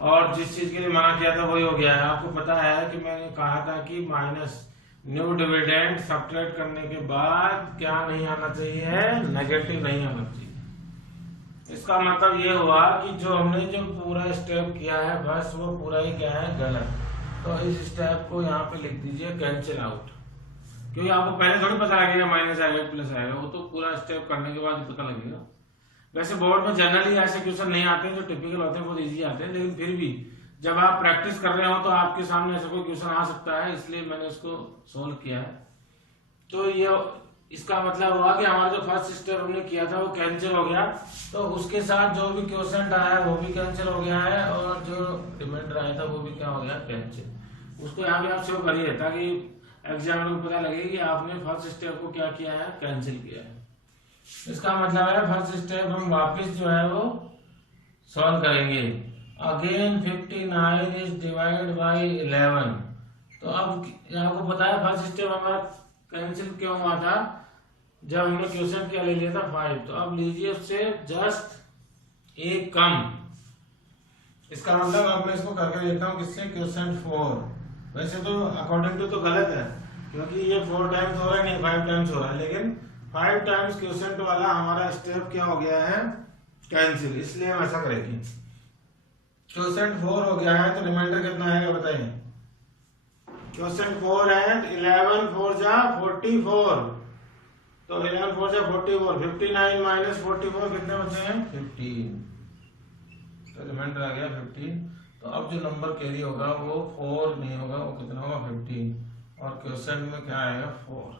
और जिस चीज के लिए मना किया था वही हो गया है। आपको पता है कि मैंने कहा था कि माइनस न्यू डिविडेंड सब्ट्रैक्ट करने के बाद क्या नहीं आना चाहिए, नेगेटिव नहीं आना चाहिए। इसका मतलब ये हुआ कि जो हमने जो पूरा स्टेप किया है बस वो पूरा ही क्या है गलत। तो इस स्टेप को यहाँ पे लिख दीजिए कैंसिल आउट, क्योंकि आपको पहले थोड़ी पता लगेगा माइनस आएगा प्लस आएगा, वो तो पूरा स्टेप करने के बाद पता लगेगा। वैसे बोर्ड में जनरली ऐसे क्वेश्चन नहीं आते हैं, जो टिपिकल होते हैं बहुत इजी आते हैं, लेकिन फिर भी जब आप प्रैक्टिस कर रहे हो तो आपके सामने ऐसा कोई क्वेश्चन आ सकता है, इसलिए मैंने इसको सोल्व किया है। तो ये इसका मतलब हुआ कि हमारा जो फर्स्ट स्टेप हमने किया था वो कैंसिल हो गया, तो उसके साथ जो भी क्वेश्चन आया वो भी कैंसिल हो गया है, और जो रिमाइंडर आया था वो भी क्या हो गया कैंसिल। उसको यहाँ पे आप सेव करिए ताकि एग्जाम को पता लगे कि आपने फर्स्ट स्टेप को क्या किया है, कैंसिल किया है। इसका मतलब है फर्स्ट स्टेप हम वापस जो है वो सॉल्व करेंगे। Again 59 is divide by 11। तो अब आपको पता है फर्स्ट स्टेप हमारा कैंसिल क्यों हुआ था, जब हमने क्वेश्चन क्या ले लिया था 5, तो अब लीजिए उससे जस्ट एक कम। इसका मतलब अब मैं इसको करके देखता हूँ किससे, क्वेश्चन 4। वैसे तो अकॉर्डिंग टू तो गलत है, क्योंकि ये 4 टाइम्स हो रहा है, नहीं 5 टाइम्स हो रहा है, लेकिन 5 टाइम्स क्वेश्चन वाला हमारा स्टेप क्या हो गया है कैंसिल, इसलिए हम ऐसा करेंगे। क्वेश्चन 4 हो गया है तो रिमाइंडर कितना आएगा बताइए। क्वेश्चन 4 है 11 4 जा 44, तो 11 4 जा 44, 59 माइनस 44 कितने बचे हैं 15, तो रिमाइंडर आ गया 15। तो अब जो नंबर कैरी होगा वो 4 नहीं होगा, वो कितना होगा 15, और क्वेश्चन में क्या आएगा 4।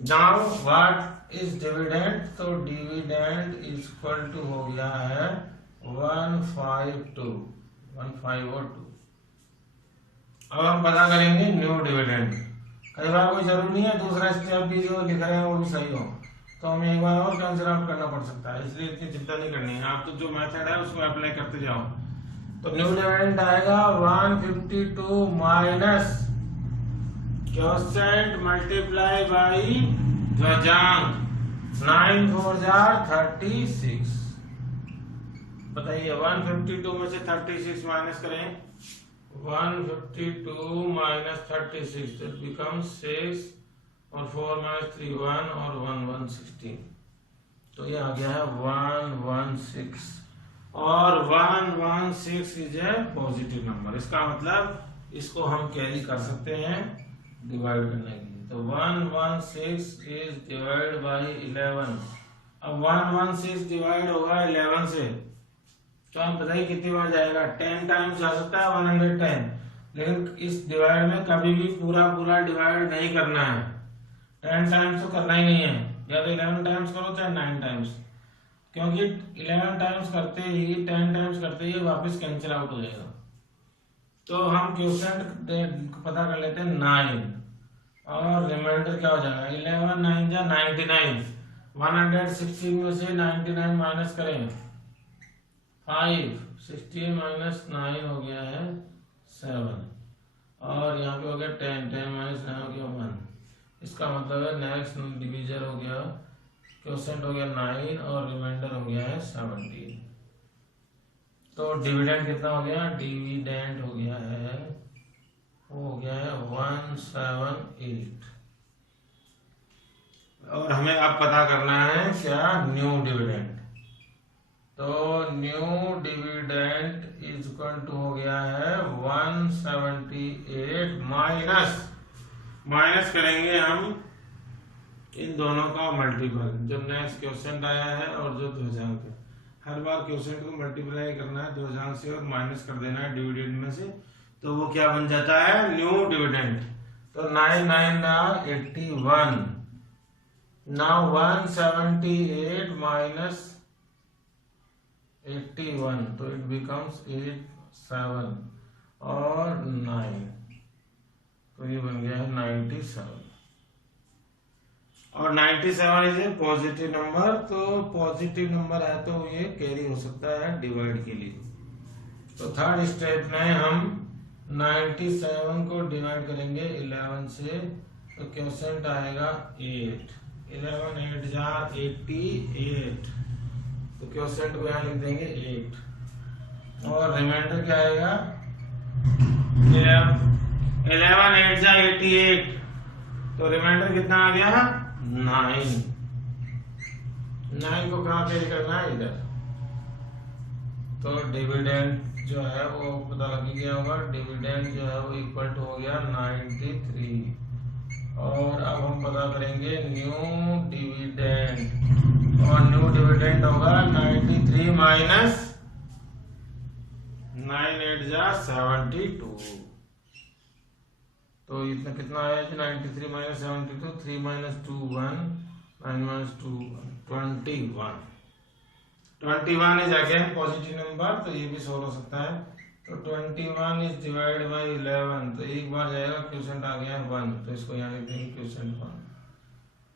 नाउ व्हाट इज डिविडेंड, तो डिविडेंड इज इक्वल टू हो गया है 152। अब हम पता करेंगे न्यू डिविडेंड। कई बार कोई जरूरी नहीं है दूसरा स्टेप भी जो लिख रहे हैं वो भी सही हो, तो हमें एक बार और कैंसिल आउट करना पड़ सकता है, इसलिए इतनी चिंता नहीं करनी है। आप तो जो मेथड है उसको अप्लाई करते जाओ। तो न्यू डिविडेंड आएगा 152 माइनस क्वोशिएंट मल्टीप्लाई बाई ध्वजांक 9 4 36। बताइए 152 में से 36 माइनस करें, 152 माइनस 36 दैट बिकम्स 6 और 4 माइनस 3 1 और 1 1 16। तो ये आ गया है 116 और 116 इज ए पॉजिटिव नंबर। इसका मतलब इसको हम कैरी कर सकते हैं डिवाइड करने के लिए। तो 116 इज डिवाइड बाई 11। अब 116 डिवाइड होगा 11 से, तो आप बताइए कितनी बार जाएगा? 10 टाइम्स जा सकता है 110, लेकिन इस डिवाइड में कभी भी पूरा पूरा डिवाइड नहीं करना है। 10 टाइम्स तो करना ही नहीं है, या तो 11 टाइम्स करो चाहे 9 टाइम्स, क्योंकि 11 टाइम्स करते ही 10 टाइम्स करते ही वापस कैंसिल आउट हो जाएगा। तो हम क्वोशिएंट पता कर लेते हैं 9 और रिमाइंडर क्या हो जाएगा 11 9 जा 99। 116 में से 99 माइनस करें 5, 16 माइनस 9 हो गया है 7 और यहाँ पे हो गया 10, 10 माइनस 9 हो गया 1। इसका मतलब है नेक्स्ट डिवीजर हो गया, क्वोशिएंट हो गया 9 और रिमाइंडर हो गया है 17। तो डिविडेंड कितना हो गया? डिविडेंड हो गया है 178। और हमें अब पता करना है क्या? New dividend. तो new dividend is equal to हो गया है 178 माइनस करेंगे हम इन दोनों का मल्टीपल, जब नेक्स्ट क्वोशिएंट आया है और जो ध्वजांक है। हर बार क्वोशिएंट को मल्टीप्लाई करना है ध्वजांक से और माइनस कर देना है डिविडेंड में से, तो वो क्या बन जाता है? New dividend. तो 9 9 81। नाउ 178 माइनस 81, तो इट बिकम्स 8 7 और 9, तो ये बन गया है 97। और 97 इज ए पॉजिटिव नंबर, तो पॉजिटिव नंबर है तो ये कैरी हो सकता है डिवाइड के लिए। तो थर्ड स्टेप में हम 97 को डिवाइड करेंगे 11 से, तो क्वोशिएंट आएगा 8। 11 8 जा 88, तो क्वोशिएंट को यहाँ लिख देंगे 8 और रिमाइंडर क्या आएगा? 11 8 जा 88, तो रिमाइंडर कितना आ गया? 9। 9 को कहाँ पे करना है? इधर। तो डिविडेंड जो है वो पता लग गया होगा, डिविडेंड जो है वो इक्वल टू हो गया 93। और अब हम पता करेंगे न्यू डिविडेंड, और न्यू डिविडेंड होगा 93 माइनस 9 8 जा 72। तो इतना कितना आया? 93 minus 72, 3 minus 2 1, 9 minus 2 21। 21 is again positive number, तो ये भी सोल्व हो सकता है। तो 21 इज डिवाइड बाई 11, तो एक बार जाएगा, क्वोशिएंट आ गया 1, तो इसको यहाँ लिख देंगे क्वोशिएंट 1।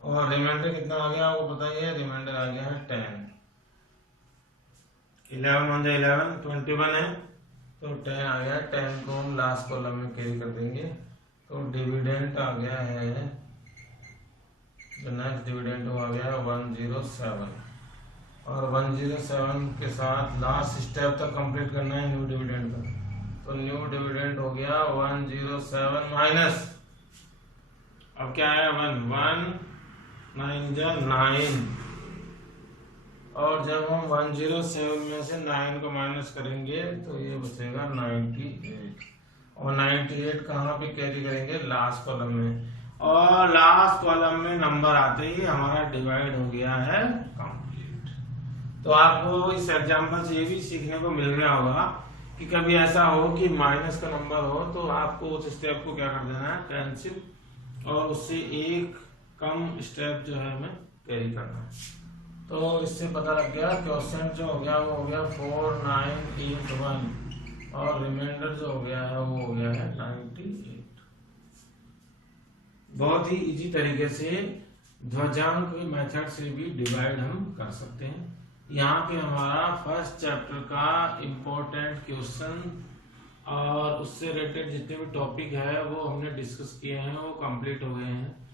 और रिमाइंडर कितना आ गया वो बताइए? रिमाइंडर आ गया है 10। 11 1 जा 11, 21 है तो 10 आ गया। 10 को हम लास्ट कॉलम में कैरी कर देंगे, तो डिविडेंड आ गया है, जो नेक्स्ट डिविडेंड आ गया है 107। और 107 के साथ लास्ट स्टेप तक कंप्लीट करना है न्यू डिविडेंड का। तो न्यू डिविडेंड हो गया 107 माइनस, अब क्या है? 1 1 9 जा 9, और जब हम 107 में से 9 को माइनस करेंगे तो ये बचेगा 98। और 98 कहाँ पे कैरी करेंगे? लास्ट कॉलम में, और लास्ट कॉलम में नंबर आते ही हमारा डिवाइड हो गया है कंप्लीट। तो आपको इस एग्जांपल से ये भी सीखने को मिल गया होगा कि कभी ऐसा हो कि माइनस का नंबर हो तो आपको उस स्टेप को क्या कर देना है? कैंसिल, और उससे एक कम स्टेप जो है हमें कैरी करना है। तो इससे पता लग गया क्वेश्चन जो हो गया वो हो गया 4, 9, 8, 1 और रिमाइंडर जो हो गया है वो हो गया है 98। बहुत ही इजी तरीके से ध्वजांक मेथड से भी डिवाइड हम कर सकते हैं। यहाँ पे हमारा फर्स्ट चैप्टर का इम्पोर्टेंट क्वेश्चन और उससे रिलेटेड जितने भी टॉपिक है वो हमने डिस्कस किए हैं, वो कंप्लीट हो गए हैं।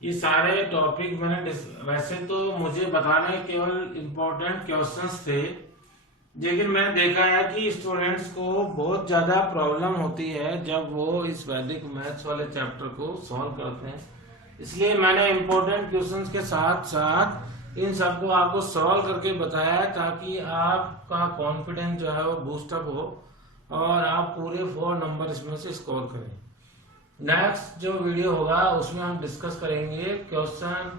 ये सारे टॉपिक मैंने वैसे तो मुझे बताने केवल इम्पोर्टेंट क्वेश्चंस थे, लेकिन मैंने देखा है कि स्टूडेंट्स को बहुत ज्यादा प्रॉब्लम होती है जब वो इस वैदिक मैथ्स वाले चैप्टर को सॉल्व करते हैं। इसलिए मैंने इम्पोर्टेंट क्वेश्चंस के साथ साथ इन सबको आपको सॉल्व करके बताया है, ताकि आपका कॉन्फिडेंस जो है वो बूस्टअप हो और आप पूरे 4 नंबर इसमें से स्कोर करें। नेक्स्ट जो वीडियो होगा उसमें हम डिस्कस करेंगे क्वेश्चन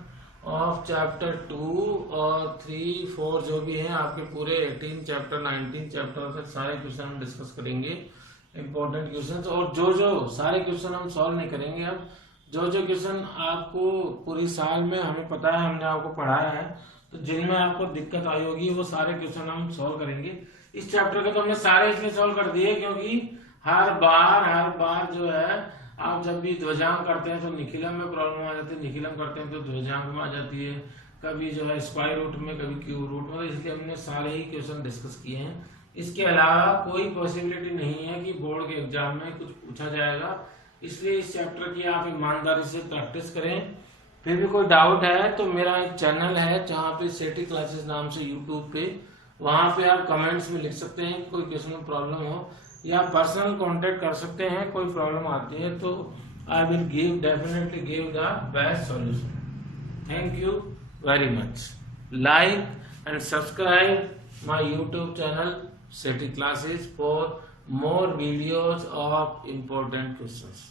ऑफ चैप्टर 2 और 3, 4 जो भी हैं आपके पूरे 18 चैप्टर 19 चैप्टर तक सारे क्वेश्चन हम डिस्कस करेंगे, इंपॉर्टेंट क्वेश्चंस। और जो सारे क्वेश्चन हम सॉल्व नहीं करेंगे, अब जो क्वेश्चन आपको पूरी साल में हमें पता है, हमने आपको पढ़ाया है, तो जिनमें आपको दिक्कत आई होगी वो सारे क्वेश्चन हम सॉल्व करेंगे। इस चैप्टर के तो हमने सारे इसलिए सॉल्व कर दिए क्योंकि हर बार जो है आप जब भी ध्वजांक करते हैं तो निखिलम में प्रॉब्लम आ जाती है, निखिलम करते हैं तो ध्वजांक में आ जाती है, कभी जो है स्क्वायर रूट में, कभी क्यूब रूट में, इसलिए हमने सारे ही क्वेश्चन डिस्कस किए हैं। इसके अलावा कोई पॉसिबिलिटी नहीं है कि बोर्ड के एग्जाम में कुछ पूछा जाएगा, इसलिए इस चैप्टर की आप ईमानदारी से प्रैक्टिस करें। फिर भी कोई डाउट है तो मेरा एक चैनल है जहाँ पे सेटी क्लासेस नाम से यूट्यूब पे, वहां पे आप कमेंट्स में लिख सकते हैं कोई क्वेश्चन में प्रॉब्लम हो, या पर्सनल कांटेक्ट कर सकते हैं कोई प्रॉब्लम आती है, तो I will definitely give the best solution. Thank you very much. Like and subscribe my YouTube channel Seti classes for more videos of important questions.